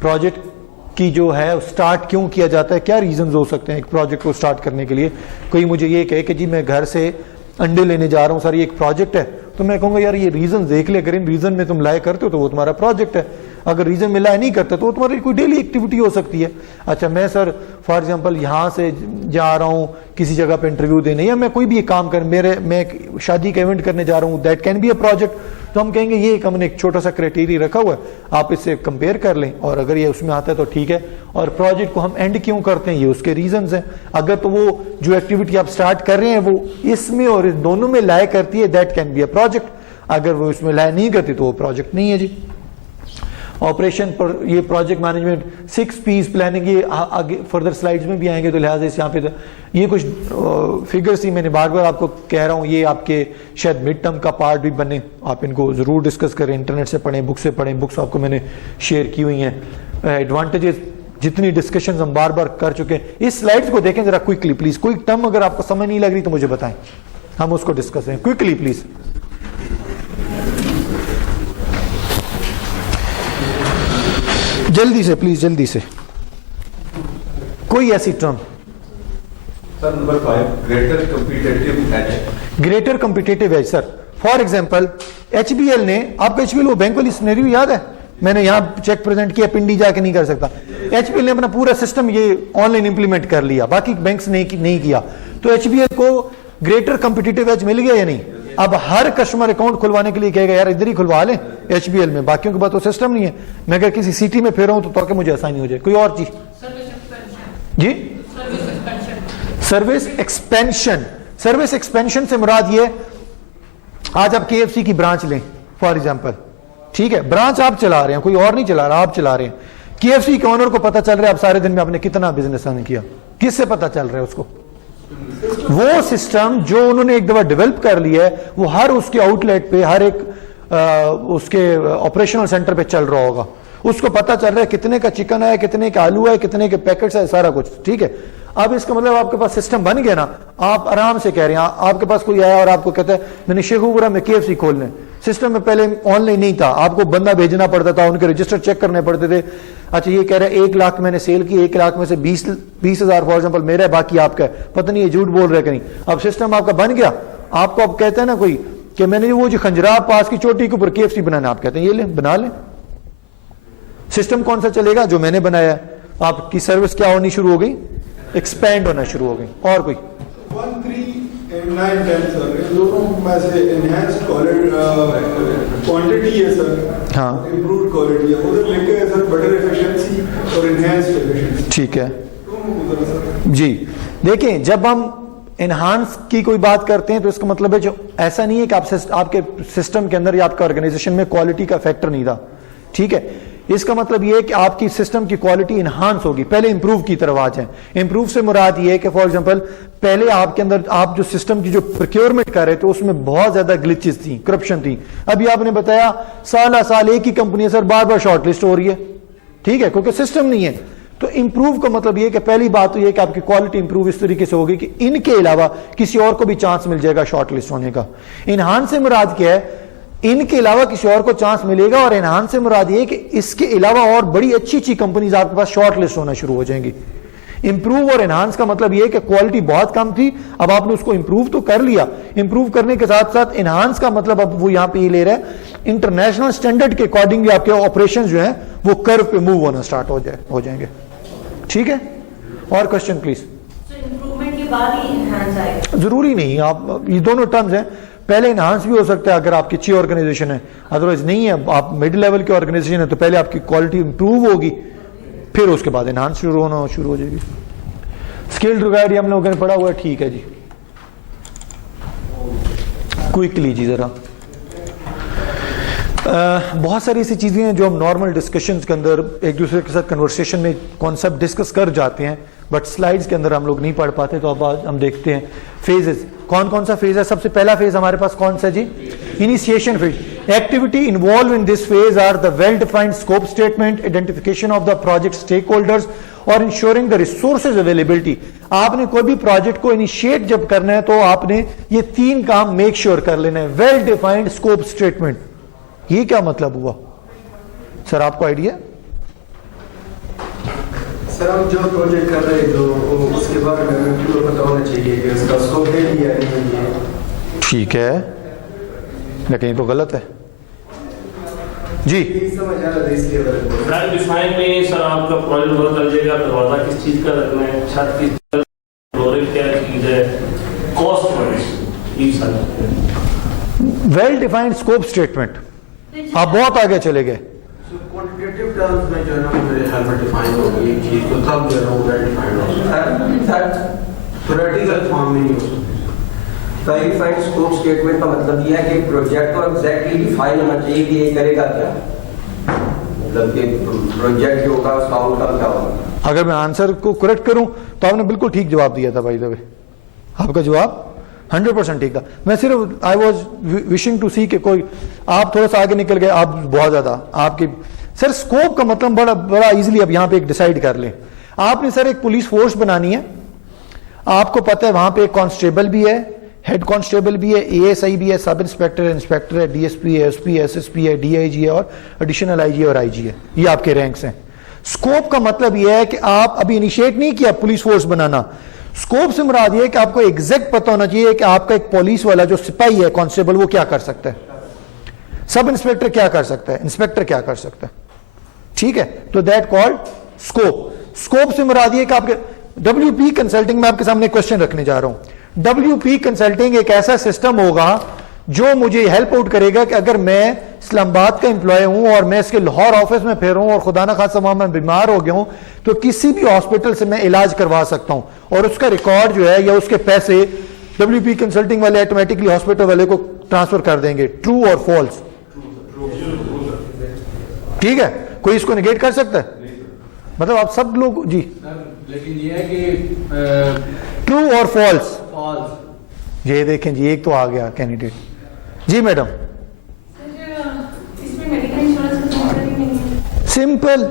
پروجیکٹ کی جو ہے سٹارٹ کیوں کیا جاتا ہے, کیا ریزنز ہو سکتے ہیں ایک پروجیکٹ کو سٹارٹ کرنے کے لیے. کوئی مجھے یہ کہے کہ جی میں گھر سے انڈے لینے جا رہا ہوں سر, یہ ایک پروجیکٹ ہے, تو میں کہوں گا یار یہ ریزن دیکھ لے, اگر ان ریزن میں تم لائے کرتے ہو تو وہ تمہارا پروجیکٹ ہے, اگر ریزن میں لائے نہیں کرتے تو وہ تمہاری کوئی ڈیلی ایکٹیویٹی ہو سکتی ہے. اچھا میں سر فار ایگزامپل یہاں سے جا رہا ہوں کسی جگہ پہ انٹرویو دینے, یا میں کوئی بھی کام کر میں شادی کا ایونٹ کرنے جا رہا ہوں, that can be a project. تو ہم کہیں گے یہ ایک ہم نے ایک چھوٹا سا کرائٹیریا رکھا ہوا ہے, آپ اس سے کمپیئر کر لیں, اور اگر یہ اس میں آتا ہے تو ٹھیک ہے. اور پروجیکٹ کو ہم اینڈ کیوں کرتے ہیں, یہ اس کے ریزنز ہیں. اگر تو وہ جو ایکٹیویٹی آپ سٹارٹ کر رہے ہیں وہ اس میں اور اس دونوں میں لائے کرتی ہے, that can be a project. اگر وہ اس میں لائے نہیں کرتی تو وہ پروجیکٹ نہیں ہے جی. آپریشن پر یہ پروجیکٹ مینجمنٹ, 6 P's پلاننگ, یہ آگے فردر سلائیڈز میں بھی آئیں گے, تو لہٰذا اس یہاں پہ یہ کچھ فگرس ہی میں نے بار بار آپ کو کہہ رہا ہوں, یہ آپ کے شاید مڈ ٹرم کا پارٹ بھی بنے, آپ ان کو ضرور ڈسکس کریں, انٹرنیٹ سے پڑھیں, بک سے پڑھیں, بکس آپ کو میں نے شیئر کی ہوئی ہیں. ایڈوانٹیجز جتنی ڈسکشنز ہم بار بار کر چکے ہیں. اس سلائیڈز کو دیکھیں ذرا کوئکلی پلیز, کوئی ٹرم اگر آپ کو سمجھ نہیں لگ رہی تو مجھے بتائیں, ہم اس کو ڈسکس کریں کوئکلی پلیز. جلدی سے پلیز, جلدی سے. کوئی ایسی term. Sir number 5 greater competitive edge. Greater competitive edge sir for example H B L نے, آپ کو ایچ بی ایل وہ بینک والی سینیریو یاد ہے, میں نے یہاں چیک پریزنٹ کیا, پنڈی جا کے نہیں کر سکتا. ایچ بی ایل نے اپنا پورا سسٹم یہ آن لائن امپلیمنٹ کر لیا, باقی بینکس نے نہیں کیا. تو ایچ بی ایل کو گریٹر کمپیٹیٹیو ایج مل گیا یا نہیں؟ اب ہر کسٹمر اکاؤنٹ کھلوانے کے لیے کہے گا یار ادھر ہی کھلوا لیں ایچ بی ایل میں, باقیوں کے بعد تو سسٹم نہیں ہے. میں اگر کسی سٹی میں پھیرا ہوں تو تاکہ مجھے آسانی ہو جائے. کوئی اور چیز جی؟ Service expansion. سروس ایکسپینشن سے مراد یہ, آج آپ کے ایف سی کی برانچ لیں فار ایگزامپل, ٹھیک ہے, برانچ آپ چلا رہے ہیں, کوئی اور نہیں چلا رہا, آپ چلا رہے ہیں. کے ایف سی کے اونر کو پتا چل رہا ہے آپ سارے دن میں آپ نے کتنا بزنس ارن کیا, کس سے پتا چل رہا ہے اس کو؟ وہ سسٹم جو انہوں نے ایک دفعہ ڈیولپ کر لیا ہے وہ ہر اس کے آؤٹ لیٹ پہ, ہر ایک اس کے آپریشنل سینٹر پہ چل رہا ہوگا. اس کو پتا چل رہا ہے کتنے کا چکن ہے, کتنے کا آلو ہے, کتنے کے پیکٹس ہے, سارا کچھ. ٹھیک ہے, اب اس کا مطلب آپ کے پاس سسٹم بن گیا نا, آپ آرام سے کہہ رہے ہیں. آپ کے پاس کوئی آیا اور آپ کو کہتا ہے میں نے شیخوپورہ میں کے ایف سی کھولنا ہے. سسٹم میں پہلے آن لائن نہیں تھا, آپ کو بندہ بھیجنا پڑتا تھا, ان کے رجسٹر چیک کرنے پڑتے تھے. اچھا یہ کہہ رہے ہیں 1 لاکھ میں نے سیل کی, 1 لاکھ میں سے 20,000 فار ایگزامپل میرا ہے, باقی آپ کا ہے. پتہ نہیں یہ جھوٹ بول رہے کہ نہیں. اب سسٹم آپ کا بن گیا, آپ کو اب کہتے ہیں نا کوئی کہ میں نے وہ جو خنجراب پاس کی چوٹی کے اوپر کے ایف سی بنانا, آپ کہتے ہیں یہ لیں بنا لیں. سسٹم کون سا چلے گا؟ جو میں نے بنایا ہے. آپ کی سروس کیا ہونی شروع ہو گئی؟ ایکسپینڈ ہونا شروع ہو گئی. اور کوئی 1, 3, 9, 10 سر دونوں میں سے انہینسڈ کوانٹٹی ہے سر, ہاں امپرووڈ کوالٹی ہے, ادھر لکھے ہے سر بیٹر ایفیشنسی اور انہینسڈ ایفیشنسی. ٹھیک ہے جی. دیکھیں جب ہم انہانس کی کوئی بات کرتے ہیں تو اس کا مطلب ہے جو ایسا نہیں ہے کہ آپ کے سسٹم کے اندر یا آپ کا آرگنائزیشن میں کوالٹی کا فیکٹر نہیں تھا. ٹھیک ہے, اس کا مطلب یہ ہے کہ آپ کی سسٹم کی کوالٹی انہانس ہوگی. پہلے امپروو کی طرف آ جائیں. امپروو سے مراد یہ ہے کہ فار ایگزامپل پہلے آپ کے اندر آپ جو سسٹم کی جو پروکیورمنٹ کر رہے تھے اس میں بہت زیادہ گلچز تھیں, کرپشن تھی. ابھی آپ نے بتایا سال ایک ہی کمپنی ہے سر بار بار شارٹ لسٹ ہو رہی ہے, ٹھیک ہے, کیونکہ سسٹم نہیں ہے. تو امپروو کا مطلب یہ کہ پہلی بات تو یہ کہ آپ کی کوالٹی امپروو اس طریقے سے ہوگی کہ ان کے علاوہ کسی اور کو بھی چانس مل جائے گا شارٹ لسٹ ہونے کا. انہانس سے مراد کیا ہے, ان کے علاوہ کسی اور کو چانس ملے گا, اور انہانس سے مراد یہ کہ اس کے علاوہ اور بڑی اچھی اچھی کمپنیز آپ کے پاس شارٹ لسٹ ہونا شروع ہو جائیں گی. امپروو اور انہانس کا مطلب یہ ہے کہ کوالٹی بہت کم تھی, اب آپ نے اس کو امپروو تو کر لیا. امپروو کرنے کے ساتھ ساتھ انہانس کا مطلب اب وہ یہاں پہ یہ لے رہا ہے انٹرنیشنل سٹینڈرڈ کے اکارڈنگ آپ کے آپریشن جو ہیں وہ کرو پہ موو ہونا سٹارٹ ہو جائیں گے. ٹھیک ہے, اور کوشچن پلیز. امپروومنٹ کے بعد ہی انہانس آئے گا؟ ضروری نہیں, آپ یہ دونوں ٹرمز ہیں. پہلے انہانس بھی ہو سکتا ہے اگر آپ کی اچھی آرگنائزیشن ہے, ادروائز نہیں ہے, آپ مڈ لیول کی آرگنائزیشن ہے تو پہلے آپ کی کوالٹی امپروو ہوگی, پھر اس کے بعد انہانس شروع ہو جائے گی. اسکل ریکوائرڈ ہم لوگوں نے پڑھا ہوا ہے, ٹھیک ہے جی. کوئکلی جی ذرا, بہت ساری ایسی چیزیں ہیں جو ہم نارمل ڈسکشنز کے اندر ایک دوسرے کے ساتھ کنورسیشن میں کانسیپٹ ڈسکس کر جاتے ہیں, بٹ سلائیڈز کے اندر ہم لوگ نہیں پڑھ پاتے. تو اب ہم دیکھتے ہیں فیزز. کون سا فیز ہے؟ سب سے پہلا فیز ہمارے پاس کون سا جی؟ Initiation phase. Activity involve in this phase are the well defined scope statement, identification of the project stakeholders اور انشورنگ دا ریسورسز اویلیبلٹی. آپ نے کوئی بھی پروجیکٹ کو انیشیٹ جب کرنا ہے تو آپ نے یہ 3 کام میک شیور کر لینا ہے. ویل ڈیفائنڈ اسکوپ اسٹیٹمنٹ, یہ کیا مطلب ہوا سر, آپ کو آئیڈیا؟ سر ہم جو پروجیکٹ کر رہے تو اس کے بارے میں پتہ ہونا چاہیے کہ اس کا اسکوپ ہے یا نہیں ہے. ٹھیک ہے, لیکن یہ تو غلط ہے جی. سمجھ آ رہا ہے اس لیے ویل ڈیفائن میں سر آپ کا پروجیکٹ پتہ چل جائے گا دروازہ کس چیز کا رکھنا ہے, چھت کس چیز کا, فلورنگ کیا چیز ہے, کاسٹ وائز, یہ سارے. ویل ڈیفائنڈ اسکوپ اسٹیٹمنٹ, آپ بہت آگے چلے گئے. کوانٹیٹیو ٹرمز میں جو ہے نا میرے خیال میں ڈیفائن ہوگی ایک چیز, تو تب جو ہے نا وہ ویل ڈیفائنڈ ہوگا. سر تھیوریٹیکل فارم میں نہیں ہو سکتا. ویریفائڈ اسکوپ اسٹیٹمنٹ کا مطلب یہ ہے کہ پروجیکٹ کو ایگزیکٹلی ڈیفائن ہونا چاہیے کہ یہ کرے گا کیا, مطلب کہ پروجیکٹ جو ہوگا اس کا آؤٹ کم کیا ہوگا. اگر میں آنسر کو کریکٹ کروں تو آپ نے بالکل ٹھیک جواب دیا تھا. بھائی دبے آپ کا جواب 100% ٹھیک تھا. میں صرف I was wishing to see کہ کوئی آپ تھوڑا سا آگے نکل گئے, آپ بہت زیادہ آپ کی. سر اسکوپ کا مطلب بڑا ایزیلی اب یہاں پہ ایک ڈیسائیڈ کر لیں. آپ نے سر ایک پولیس فورس بنانی ہے, آپ کو پتہ ہے وہاں پہ ایک کانسٹیبل بھی ہے, ہیڈ کانسٹیبل بھی ہے, اے ایس آئی بھی ہے, سب انسپیکٹر ہے, انسپیکٹر ہے, ڈی ایس پی ہے, ایس پی ہے, ایس ایس پی ہے, ڈی آئی جی ہے, اور ایڈیشنل آئی جی اور آئی جی ہے. یہ آپ کے رینکس ہیں. اسکوپ کا مطلب یہ ہے کہ آپ ابھی انیشیٹ نہیں کیا پولیس فورس بنانا. اسکوپ سے مراد یہ ہے کہ آپ کو ایگزیکٹ پتہ ہونا چاہیے کہ آپ کا ایک پولیس والا جو سپاہی ہے کانسٹیبل وہ کیا کر سکتا ہے, سب انسپیکٹر کیا کر سکتا ہے, انسپیکٹر کیا کر سکتا ہے. ٹھیک ہے, تو دیٹ کالڈ اسکوپ. اسکوپ سے مراد یہ کہ آپ کے ڈبلیو پی کنسلٹنگ میں آپ کے سامنے کوشچن رکھنے جا رہا ہوں. ڈبلیو پی کنسلٹنگ ایک ایسا سسٹم ہوگا جو مجھے ہیلپ آؤٹ کرے گا کہ اگر میں اسلام آباد کا امپلائی ہوں اور میں اس کے لاہور آفس میں پھر ہوں اور خدا نہ خاصہ وہاں میں بیمار ہو گیا ہوں تو کسی بھی ہاسپٹل سے میں علاج کروا سکتا ہوں, اور اس کا ریکارڈ جو ہے یا اس کے پیسے ڈبلیو پی کنسلٹنگ والے آٹومیٹکلی ہاسپٹل والے کو ٹرانسفر کر دیں گے. ٹرو اور فالس؟ ٹھیک ہے, کوئی اس کو نگیٹ کر سکتا ہے؟ مطلب آپ سب لوگ جی, لیکن یہ ہے کہ ٹرو اور فالس. یہ دیکھیں جی, ایک تو آ گیا کینڈیڈیٹ. جی میڈم. سمپل.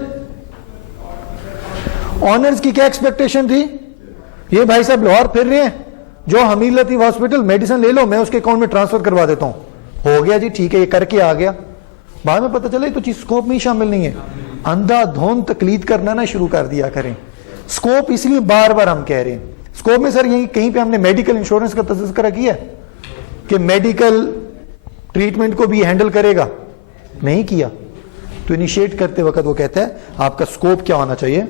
آنرز کی کیا ایکسپیکٹیشن تھی؟ یہ بھائی صاحب لاہور پھر رہے ہیں, جو حمید لطیف ہاسپٹل میڈیسن لے لو, میں اس کے اکاؤنٹ میں ٹرانسفر کروا دیتا ہوں. ہو گیا جی, ٹھیک ہے, یہ کر کے آ گیا. بعد میں پتہ چلا یہ تو چیز اسکوپ میں ہی شامل نہیں ہے. اندھا دھند تقلید کرنا نہ شروع کر دیا کریں. اسکوپ اس لیے بار بار ہم کہہ رہے ہیں. اسکوپ میں سر یہیں کہیں پہ ہم نے میڈیکل انشورنس کا تذکرہ کیا ہے کہ میڈیکل ٹریٹمنٹ کو بھی ہینڈل کرے گا؟ نہیں کیا. تو انیشیٹ کرتے وقت وہ کہتا ہے آپ کا اسکوپ کیا ہونا چاہیے,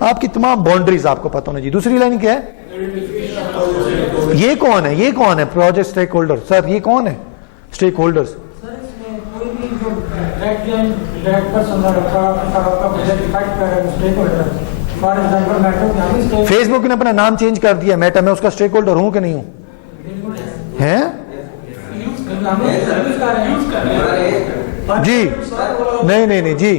آپ کی تمام باؤنڈریز آپ کو پتہ ہونا چاہیے. دوسری لائن کیا ہے؟ یہ کون ہے, یہ کون ہے پروجیکٹ اسٹیک ہولڈر؟ سر یہ کون ہے اسٹیک ہولڈرز؟ فیس بک نے اپنا نام چینج کر دیا میٹا, میں اس کا اسٹیک ہولڈر ہوں کہ نہیں ہوں؟ ہیں جی, نہیں جی,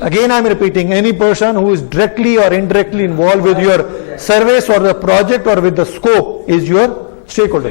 Again I am repeating, any person who is directly or indirectly involved with your service or the project or with the scope is your stakeholder.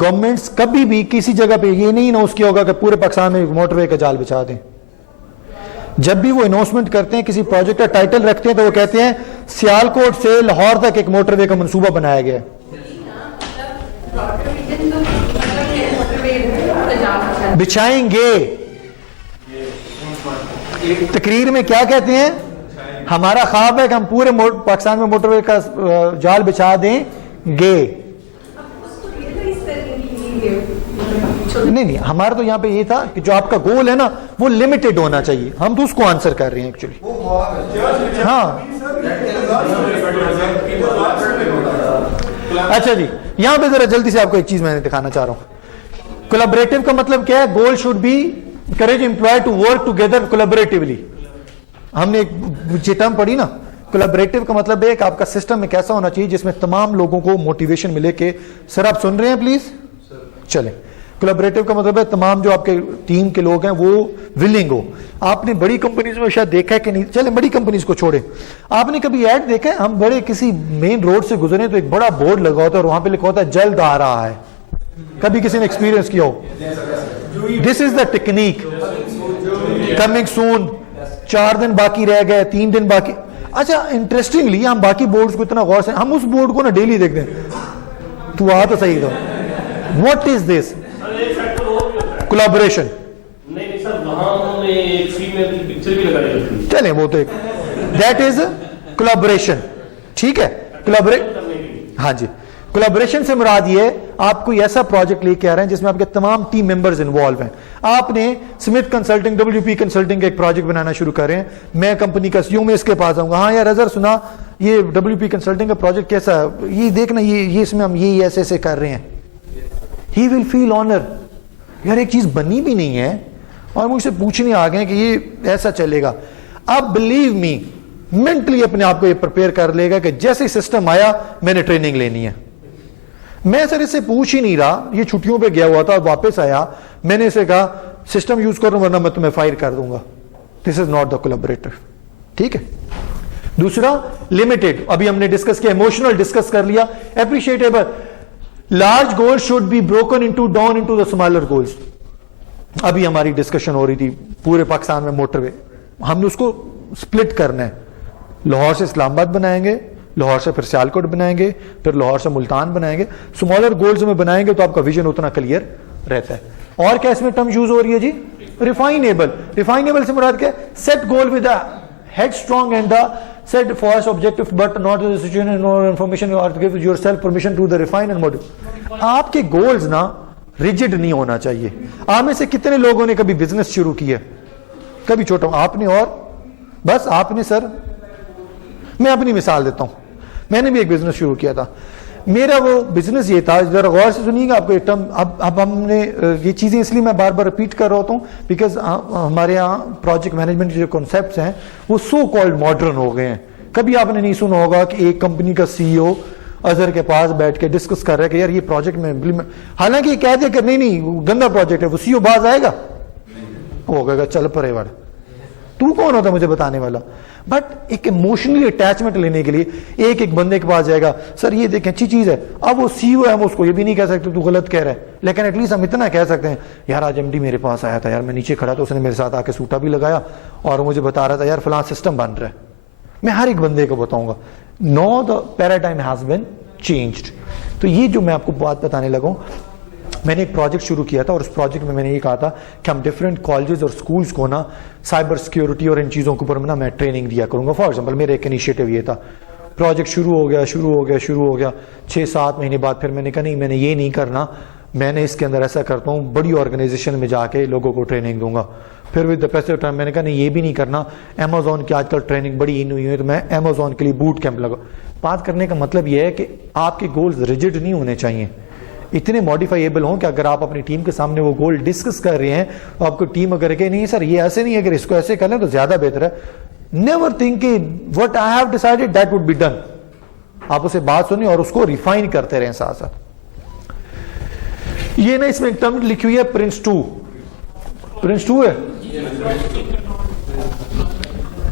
Governments کبھی بھی کسی جگہ پہ یہ نہیں اناؤنس کیا ہوگا کہ پورے پاکستان میں موٹر وے کا جال بچھا دیں. جب بھی وہ اناؤنسمنٹ کرتے ہیں کسی پروجیکٹ کا ٹائٹل رکھتے ہیں تو وہ کہتے ہیں سیالکوٹ سے لاہور تک ایک موٹر وے کا منصوبہ بنایا گیا ہے. بچھائیں گے. تقریر میں کیا کہتے ہیں؟ ہمارا خواب ہے کہ ہم پورے پاکستان میں موٹر وے کا جال بچھا دیں گے. نہیں ہمارا تو یہاں پہ یہ تھا کہ جو آپ کا گول ہے نا وہ لمیٹڈ ہونا چاہیے. ہم تو اس کو آنسر کر رہے ہیں ایکچولی. ہاں اچھا جی, یہاں پہ ذرا جلدی سے آپ کو ایک چیز میں نے دکھانا چاہ رہا ہوں. کولیبریٹو کا مطلب کیا ہے؟ Goal should be encourage employee to work together collaboratively. ہم نے یہ ٹرم پڑھی نا, کولیبریٹو کا مطلب ہے کہ آپ کا سسٹم میں کیسا ہونا چاہیے جس میں تمام لوگوں کو موٹیویشن ملے. کہ سر آپ سن رہے ہیں پلیز چلیں. کولیبریٹو کا مطلب ہے تمام جو آپ کے ٹیم کے لوگ ہیں وہ ولنگ ہو. آپ نے بڑی کمپنیز میں شاید دیکھا ہے کہ نہیں, چلیں بڑی کمپنیز کو چھوڑیں, آپ نے کبھی ایڈ دیکھا ہے؟ ہم بڑے کسی مین روڈ سے گزرے تو ایک بڑا بورڈ لگا ہوتا ہے اور وہاں پہ لکھا ہوتا ہے جلد آ رہا ہے. کبھی کسی نے ایکسپیرینس کیا ہو؟ دس از دا ٹیکنیک. کمنگ سون, 4 دن باقی رہ گئے, 3 دن باقی. اچھا انٹرسٹنگلی ہم باقی بورڈز کو اتنا غور سے, ہم اس بورڈ کو نا ڈیلی دیکھتے ہیں. تو آ تو صحیح تھا. What is this? کولیبریشن. نہیں سر, وہاں انہوں نے ایک فیمیل کی پکچر بھی لگائی ہوتی. چلیں وہ تو ایک دیٹ از کولیبریشن. ٹھیک ہے ہاں جی. کولیبریشن سے مراد یہ ہے آپ کوئی ایسا پروجیکٹ لے کے آ رہے ہیں جس میں آپ کے تمام ٹیم ممبرز انوالو ہیں. آپ نے سمتھ کنسلٹنگ WP کنسلٹنگ کا ایک پروجیکٹ بنانا شروع کر رہے ہیں. میں کمپنی کا CEO میں اس کے پاس آؤں گا, ہاں یار اظہر سنا یہ WP کنسلٹنگ کا پروجیکٹ کیسا ہے, یہ دیکھنا یہ اس میں ہم یہ ایسے ایسے کر رہے ہیں. ہی ول فیل آنر. یار ایک چیز بنی بھی نہیں ہے اور مجھ سے پوچھنے آ گئے کہ یہ ایسا چلے گا. اب بلیو می مینٹلی اپنے آپ کو یہ پریپیئر کر لے گا کہ جیسے سسٹم آیا میں نے ٹریننگ لینی ہے. میں سر اس سے پوچھ ہی نہیں رہا, یہ چھٹیوں پہ گیا ہوا تھا, واپس آیا, میں نے اسے کہا سسٹم یوز کروں ورنہ میں تمہیں فائر کر دوں گا. دس از ناٹ دا کولیبریٹر. ٹھیک ہے. دوسرا لمیٹڈ, ابھی ہم نے ڈسکس کیا, ایموشنل ڈسکس کر لیا. Appreciable. Large goal should be broken into down into the smaller goals. ابھی ہماری ڈسکشن ہو رہی تھی پورے پاکستان میں موٹر وے, ہم نے اس کو سپلٹ کرنا ہے. لاہور سے اسلام آباد بنائیں گے, لاہور سے پھر سیالکوٹ بنائیں گے, پھر لاہور سے ملتان بنائیں گے. اسمالر گولز میں بنائیں گے تو آپ کا ویژن اتنا کلیئر رہتا ہے. اور کیا اس میں ٹرم یوز ہو رہی ہے جی؟ ریفائنیبل. ریفائنیبل سے مراد کیا ہے؟ Set goal with the head strong and the set false objective but not the situation or information or give yourself permission to the refine and modify. آپ کے گولز نا ریجڈ نہیں ہونا چاہیے. آپ میں سے کتنے لوگوں نے کبھی بزنس شروع کیا؟ کبھی چھوٹا, آپ نے, اور بس آپ نے. سر میں اپنی مثال دیتا ہوں, میں نے بھی ایک بزنس شروع کیا تھا. میرا وہ بزنس یہ تھا, ذرا غور سے سنیے گا آپ کو ایک ٹرم. اب ہم نے یہ چیزیں اس لیے میں بار بار ریپیٹ کر رہا ہوتا ہوں بیکاز ہمارے یہاں پروجیکٹ مینجمنٹ کے جو کانسیپٹس ہیں وہ سو کالڈ ماڈرن ہو گئے ہیں. کبھی آپ نے نہیں سنا ہوگا کہ ایک کمپنی کا CEO اظہر کے پاس بیٹھ کے ڈسکس کر رہا ہے کہ یار یہ پروجیکٹ میں امپلیمنٹ, حالانکہ یہ کہہ دے کہ نہیں گندا پروجیکٹ ہے, وہ CEO باز آئے گا, وہ کہے چل پرے وڑ, تو کون ہوتا مجھے بتانے والا. بٹ ایک ایموشنلی اٹیچمنٹ لینے کے لیے ایک بندے کے پاس جائے گا, سر یہ دیکھیں اچھی چیز ہے. اب وہ CEO ہے, ہم اس کو یہ بھی نہیں کہہ سکتے تو غلط کہہ رہا ہے, لیکن ایٹ لیسٹ ہم اتنا کہہ سکتے ہیں یار آج MD میرے پاس آیا تھا, یار میں نیچے کھڑا تھا, اس نے میرے ساتھ آ کے سوٹا بھی لگایا اور مجھے بتا رہا تھا یار فلاں سسٹم بن رہا ہے. میں ہر ایک بندے کو بتاؤں گا no the paradigm has been changed. تو یہ جو میں آپ کو بات بتانے لگا ہوں, میں نے ایک پروجیکٹ شروع کیا تھا اور اس پروجیکٹ میں نے یہ کہا تھا کہ ہم ڈفرینٹ کالجز اور سکولز کو نا سائبر سیکیورٹی اور ان چیزوں کے اوپر میں ٹریننگ دیا کروں گا. فار ایگزامپل میرا ایک انیشیٹو یہ تھا. پروجیکٹ شروع ہو گیا 6-7 مہینے بعد پھر میں نے کہا نہیں میں نے یہ نہیں کرنا, میں نے اس کے اندر ایسا کرتا ہوں بڑی آرگنائزیشن میں جا کے لوگوں کو ٹریننگ دوں گا. پھر with the pace of time میں نے کہا نہیں یہ بھی نہیں کرنا, Amazon کی آج کل ٹریننگ بڑی ان ہوئی ہے تو میں Amazon کے لیے بوٹ کیمپ لگا. بات کرنے کا مطلب یہ ہے کہ آپ کے گولز ریجڈ نہیں ہونے چاہیے, اتنے ماڈیفائیبل ہوں کہ اگر آپ اپنی ٹیم کے سامنے وہ گول ڈسکس کر رہے ہیں تو آپ کو ٹیم اگر کہ نہیں سر یہ ایسے نہیں ہے, اگر اس کو ایسے کر لیں تو زیادہ بہتر ہے. نیور تھنک کہ what I have decided that would be done. آپ اسے بات سنیں اور اس کو ریفائن کرتے رہیں ساتھ ساتھ. یہ نا اس میں ایک ٹرم لکھی ہوئی ہے Prince2. Prince2 ہے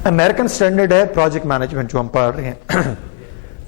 امریکن اسٹینڈرڈ ہے پروجیکٹ مینجمنٹ جو ہم پڑھ رہے ہیں.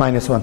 -1।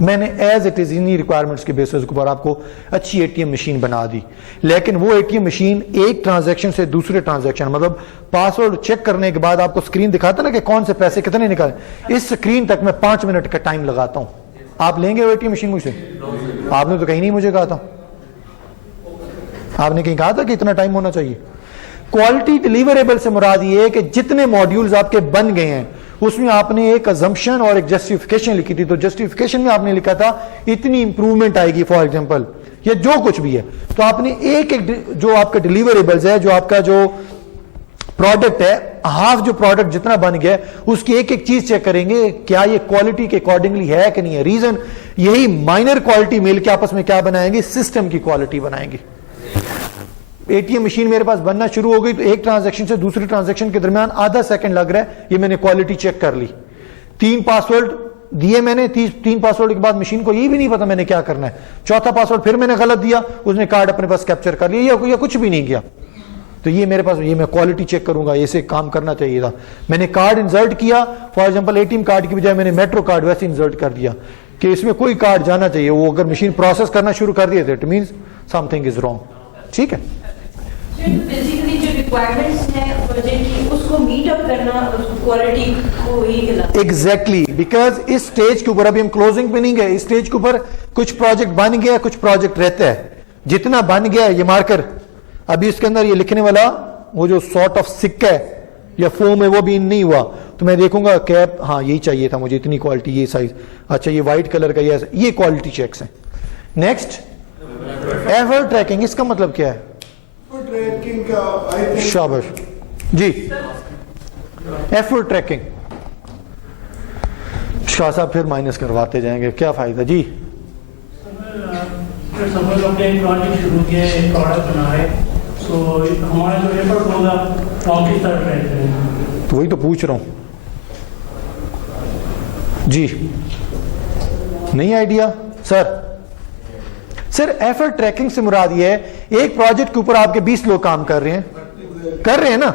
میں نے ایز اٹ از انہی ریکوائرمنٹس کے بیسس کے اوپر آپ کو اچھی اے ٹی ایم مشین بنا دی, لیکن وہ اے ٹی ایم مشین ایک ٹرانزیکشن سے دوسرے ٹرانزیکشن, مطلب پاسورڈ چیک کرنے کے بعد آپ کو اسکرین دکھاتا نا کہ کون سے پیسے کتنے نکالے, اس اسکرین تک میں 5 منٹ کا ٹائم لگاتا ہوں. آپ لیں گے وہ اے ٹی ایم مشین مجھ سے؟ آپ نے تو کہیں نہیں مجھے کہا تھا, آپ نے کہیں کہا تھا کہ اتنا ٹائم ہونا چاہیے. کوالٹی ڈیلیوریبل سے مراد یہ ہے کہ جتنے ماڈیولز آپ کے بن گئے ہیں اس میں آپ نے ایک ازمپشن اور ایک جسٹیفیکیشن لکھی تھی, تو جسٹیفیکیشن میں آپ نے لکھا تھا اتنی امپروومنٹ آئے گی فار ایگزامپل, یا جو کچھ بھی ہے. تو آپ نے ایک ایک جو آپ کا ڈیلیوریبلز ہے, جو آپ کا جو پروڈکٹ ہے, ہاف جو پروڈکٹ جتنا بن گیا اس کی ایک ایک چیز چیک کریں گے کیا یہ کوالٹی کے اکارڈنگلی ہے کہ نہیں ہے. ریزن یہی مائنر کوالٹی مل کے آپس میں کیا بنائیں گے, سسٹم کی کوالٹی بنائیں گے. اے ٹی ایم مشین میرے پاس بننا شروع ہو گئی تو ایک ٹرانزیکشن سے دوسری ٹرانزیکشن کے درمیان آدھا سیکنڈ لگ رہا ہے, یہ میں نے کوالٹی چیک کر لی. 3 پاسورڈ دیے میں نے, 3 پاسورڈ کے بعد مشین کو یہ بھی نہیں پتا میں نے کیا کرنا ہے. 4تھا پاسورڈ پھر میں نے غلط دیا, اس نے کارڈ اپنے پاس کیپچر کر لیا یا کچھ بھی نہیں کیا. تو یہ میرے پاس, یہ میں کوالٹی چیک کروں گا, ایسے کام کرنا چاہیے تھا. میں نے کارڈ انسرٹ کیا, for example A T M card کی بجائے میں نے میٹرو کارڈ ویسے انسرٹ کر دیا کہ اس میں کوئی کارڈ جانا چاہیے. وہ اگر مشین پروسیس کرنا شروع کر دیے تھے it means some thing is wrong. ٹھیک ہے, بیسیکلی جو ریکوائرمنٹس ہیں پروجیکٹ کی اس کو میٹ اپ کرنا, کوالٹی کو ہی کہلاتا ہے. ایگزیکٹلی, بیکاز اس سٹیج کے اوپر ابھی ہم کلوزنگ پہ نہیں گئے, اس سٹیج کے اوپر کچھ پروجیکٹ بن گیا, کچھ پروجیکٹ رہتا ہے. جتنا بن گیا یہ مارکر, ابھی اس کے اندر یہ لکھنے والا وہ جو سارٹ آف سکہ ہے یا فوم ہے وہ بھی نہیں ہوا, تو میں دیکھوں گا کیپ, ہاں یہی چاہیے تھا مجھے, اتنی کوالٹی, یہ سائز, اچھا یہ وائٹ کلر کا, یہ کوالٹی چیکس ہیں. نیکسٹ ایور ٹریکنگ, اس کا مطلب کیا ہے؟ شاباش جی, ایفرٹ ٹریکنگ. شاہ صاحب پھر مائنس کرواتے جائیں گے, کیا فائدہ جی؟ سپوز ہم نے ایک پروجیکٹ شروع کیا ہے, ایک پروڈکٹ بنا ہے, تو ہمارا جو ایفرٹ ہوگا وہ کس طرح ٹریک کریں گے؟ تو وہی تو پوچھ رہا ہوں جی, نہیں آئیڈیا سر. سر ایفرٹ ٹریکنگ سے مراد یہ ہے ایک پروجیکٹ کے اوپر آپ کے 20 لوگ کام کر رہے ہیں نا,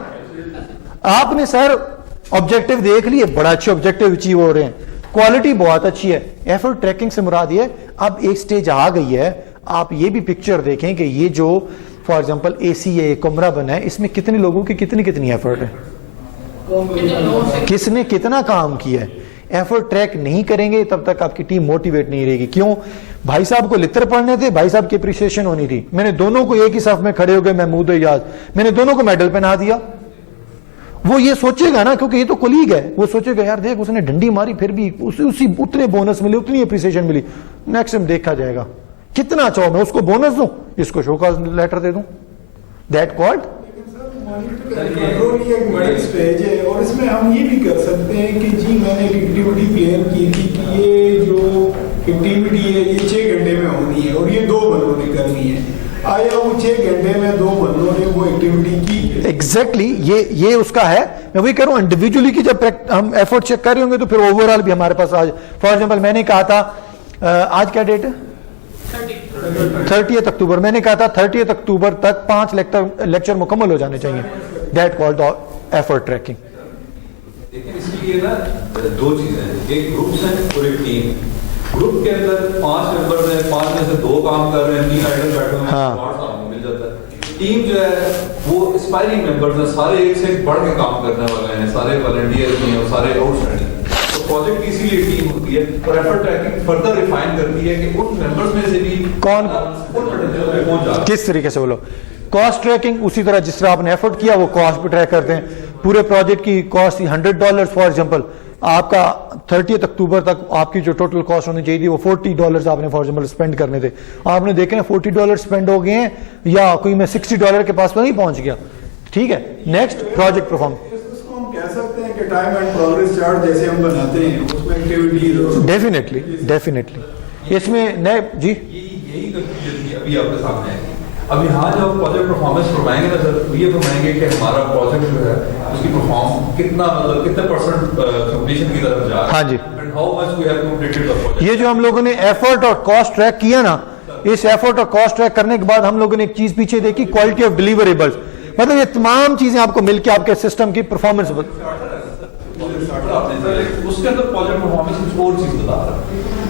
آپ نے سر آبجیکٹو دیکھ لیے, بڑا اچھے آبجیکٹو اچیو ہو رہے ہیں, کوالٹی بہت اچھی ہے. ایفرٹ ٹریکنگ سے مراد یہ ہے اب ایک سٹیج آ گئی ہے, آپ یہ بھی پکچر دیکھیں کہ یہ جو فار ایگزامپل اے سی ہے, کمرہ بنا ہے, اس میں کتنے لوگوں کی کتنی ایفرٹ ہے, کس نے کتنا کام کیا ہے. ایفرٹ ٹریک نہیں کریں گے تب تک آپ کی ٹیم موٹیویٹ نہیں رہے گی. کیوں؟ بھائی صاحب کو لتر پڑھنے تھے, بھائی صاحب کی اپریسیشن ہونی تھی, میں نے دونوں کو ایک ہی صف میں کھڑے ہو گئے, محمود و ایاز, میں نے دونوں کو میڈل پہنا دیا. وہ یہ سوچے گا نا, کیونکہ یہ تو کولیگ ہے, وہ سوچے گا یار دیکھ اس نے ڈنڈی ماری پھر بھی اسی اتنے بونس ملے, اتنی اپریسیشن ملی. نیکسٹ ٹائم دیکھا جائے گا کتنا چاہو, میں اس کو بونس دوں, اس کو شو کاز لیٹر دے دوں. دیٹ کالڈ کنٹرول یہ ایک بڑی سٹیج ہے, اور اس میں ہم یہ بھی کر سکتے ہیں کہ جی میں نے ایک ایکٹیویٹی پلان کی تھی کہ یہ جو ایکٹیویٹی ہے یہ 6 گھنٹے میں ہونی ہے اور یہ 2 بندوں نے کرنی ہے. آیا وہ 6 گھنٹے میں 2 بندوں نے وہ ایکٹیویٹی کی؟ ایگزیکٹلی یہ اس کا ہے. میں وہی کہہ رہا ہوں انڈیویجولی کی جب ہم ایفرٹ چیک کر رہے ہوں گے تو پھر اوور آل بھی ہمارے پاس آج, فار ایگزامپل میں نے کہا تھا آج کیا ڈیٹ ہے 30 اکتوبر, میں نے کہا تھا 30 اکتوبر تک 5 لیکچر مکمل ہو جانے چاہیے. That called effort tracking. لیکن اس کے لیے نا 2 چیزیں ہیں, ایک گروپس ہیں اور ایک ٹیم. گروپ کے اندر 5 ممبر ہیں, 5 میں سے 2 کام کر رہے ہیں, 3 آئٹم بیٹھے ہوئے ہیں, سامنے مل جاتا ہے. ٹیم جو ہے وہ اسپائرنگ ممبرز ہیں, سارے ایک سے ایک بڑھ کے کام کرنے والے ہیں, سارے والنٹیئرز ہیں اور سارے آؤٹ اسٹینڈنگ. تو پروجیکٹ اسی لیے ٹیم ہوتی ہے, اور ایفرٹ ٹریکنگ فردر ریفائن کرتی ہے کہ ان ممبرز میں سے بھی کون کس طریقے سے. بولو کاسٹ ٹریکنگ اسی طرح جس طرح آپ نے ایفرٹ کیا وہ کاسٹ بھی ٹریک کرتے ہیں. پورے پروجیکٹ کی کاسٹ تھی $100 فار ایگزامپل, آپ کا 30 اکتوبر تک آپ کی جو ٹوٹل کاسٹ ہونی چاہیے تھی وہ $40 آپ نے فار ایگزامپل اسپینڈ کرنے تھے. آپ نے دیکھیں $40 اسپینڈ ہو گئے ہیں, یا کوئی میں $60 کے پاس نہیں پہنچ گیا. ٹھیک ہے, نیکسٹ پروجیکٹ پرفارم. اس کو ہم کہہ سکتے ہیں کہ ٹائم اینڈ پروگریس چارٹ جیسے ہم بناتے ہیں اس میں ایکٹیویٹیز. ڈیفینیٹلی اس میں نئے جی یہی کنفیوژن ابھی آپ کے سامنے ہے. اب یہاں جب پروجیکٹ پرفارمنس فرمائیں گے نا سر, تو یہ فرمائیں گے کہ ہمارا پروجیکٹ جو ہے اس کی پرفارم کتنا, مطلب کتنے % کمپلیشن کی طرف جا رہا ہے. ہاں جی, and how much we have completed the project. یہ جو ہم لوگوں نے ایفرٹ اور کاسٹ ٹریک کیا نا, اس ایفرٹ اور کاسٹ ٹریک کرنے کے بعد ہم لوگوں نے ایک چیز پیچھے دیکھی, کوالٹی آف ڈیلیوریبلز. مطلب یہ تمام چیزیں آپ کو مل کے آپ کے سسٹم کی پرفارمنس اس کے اندر پروجیکٹ پرفارمنس کچھ اور چیز بتا رہا ہے.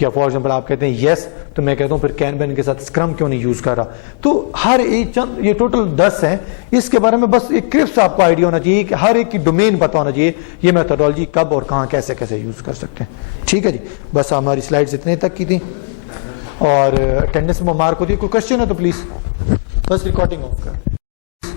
یا فار ایگزامپل آپ کہتے ہیں یس تو میں کہتا ہوں پھر کینبن کے ساتھ اسکرم کیوں نہیں یوز کر رہا. تو ہر ایک چند یہ ٹوٹل 10 ہیں, اس کے بارے میں بس ایک کرپس آپ کو آئیڈیا ہونا چاہیے کہ ہر ایک کی ڈومین پتا ہونا چاہیے, یہ میتھڈالوجی کب اور کہاں کیسے کیسے یوز کر سکتے ہیں. ٹھیک ہے جی, بس ہماری سلائڈز اتنے تک کی تھیں اور اٹینڈنس میں مارک ہوتی ہے. کوئی کوشچن ہے تو پلیز, بس ریکارڈنگ آف کر.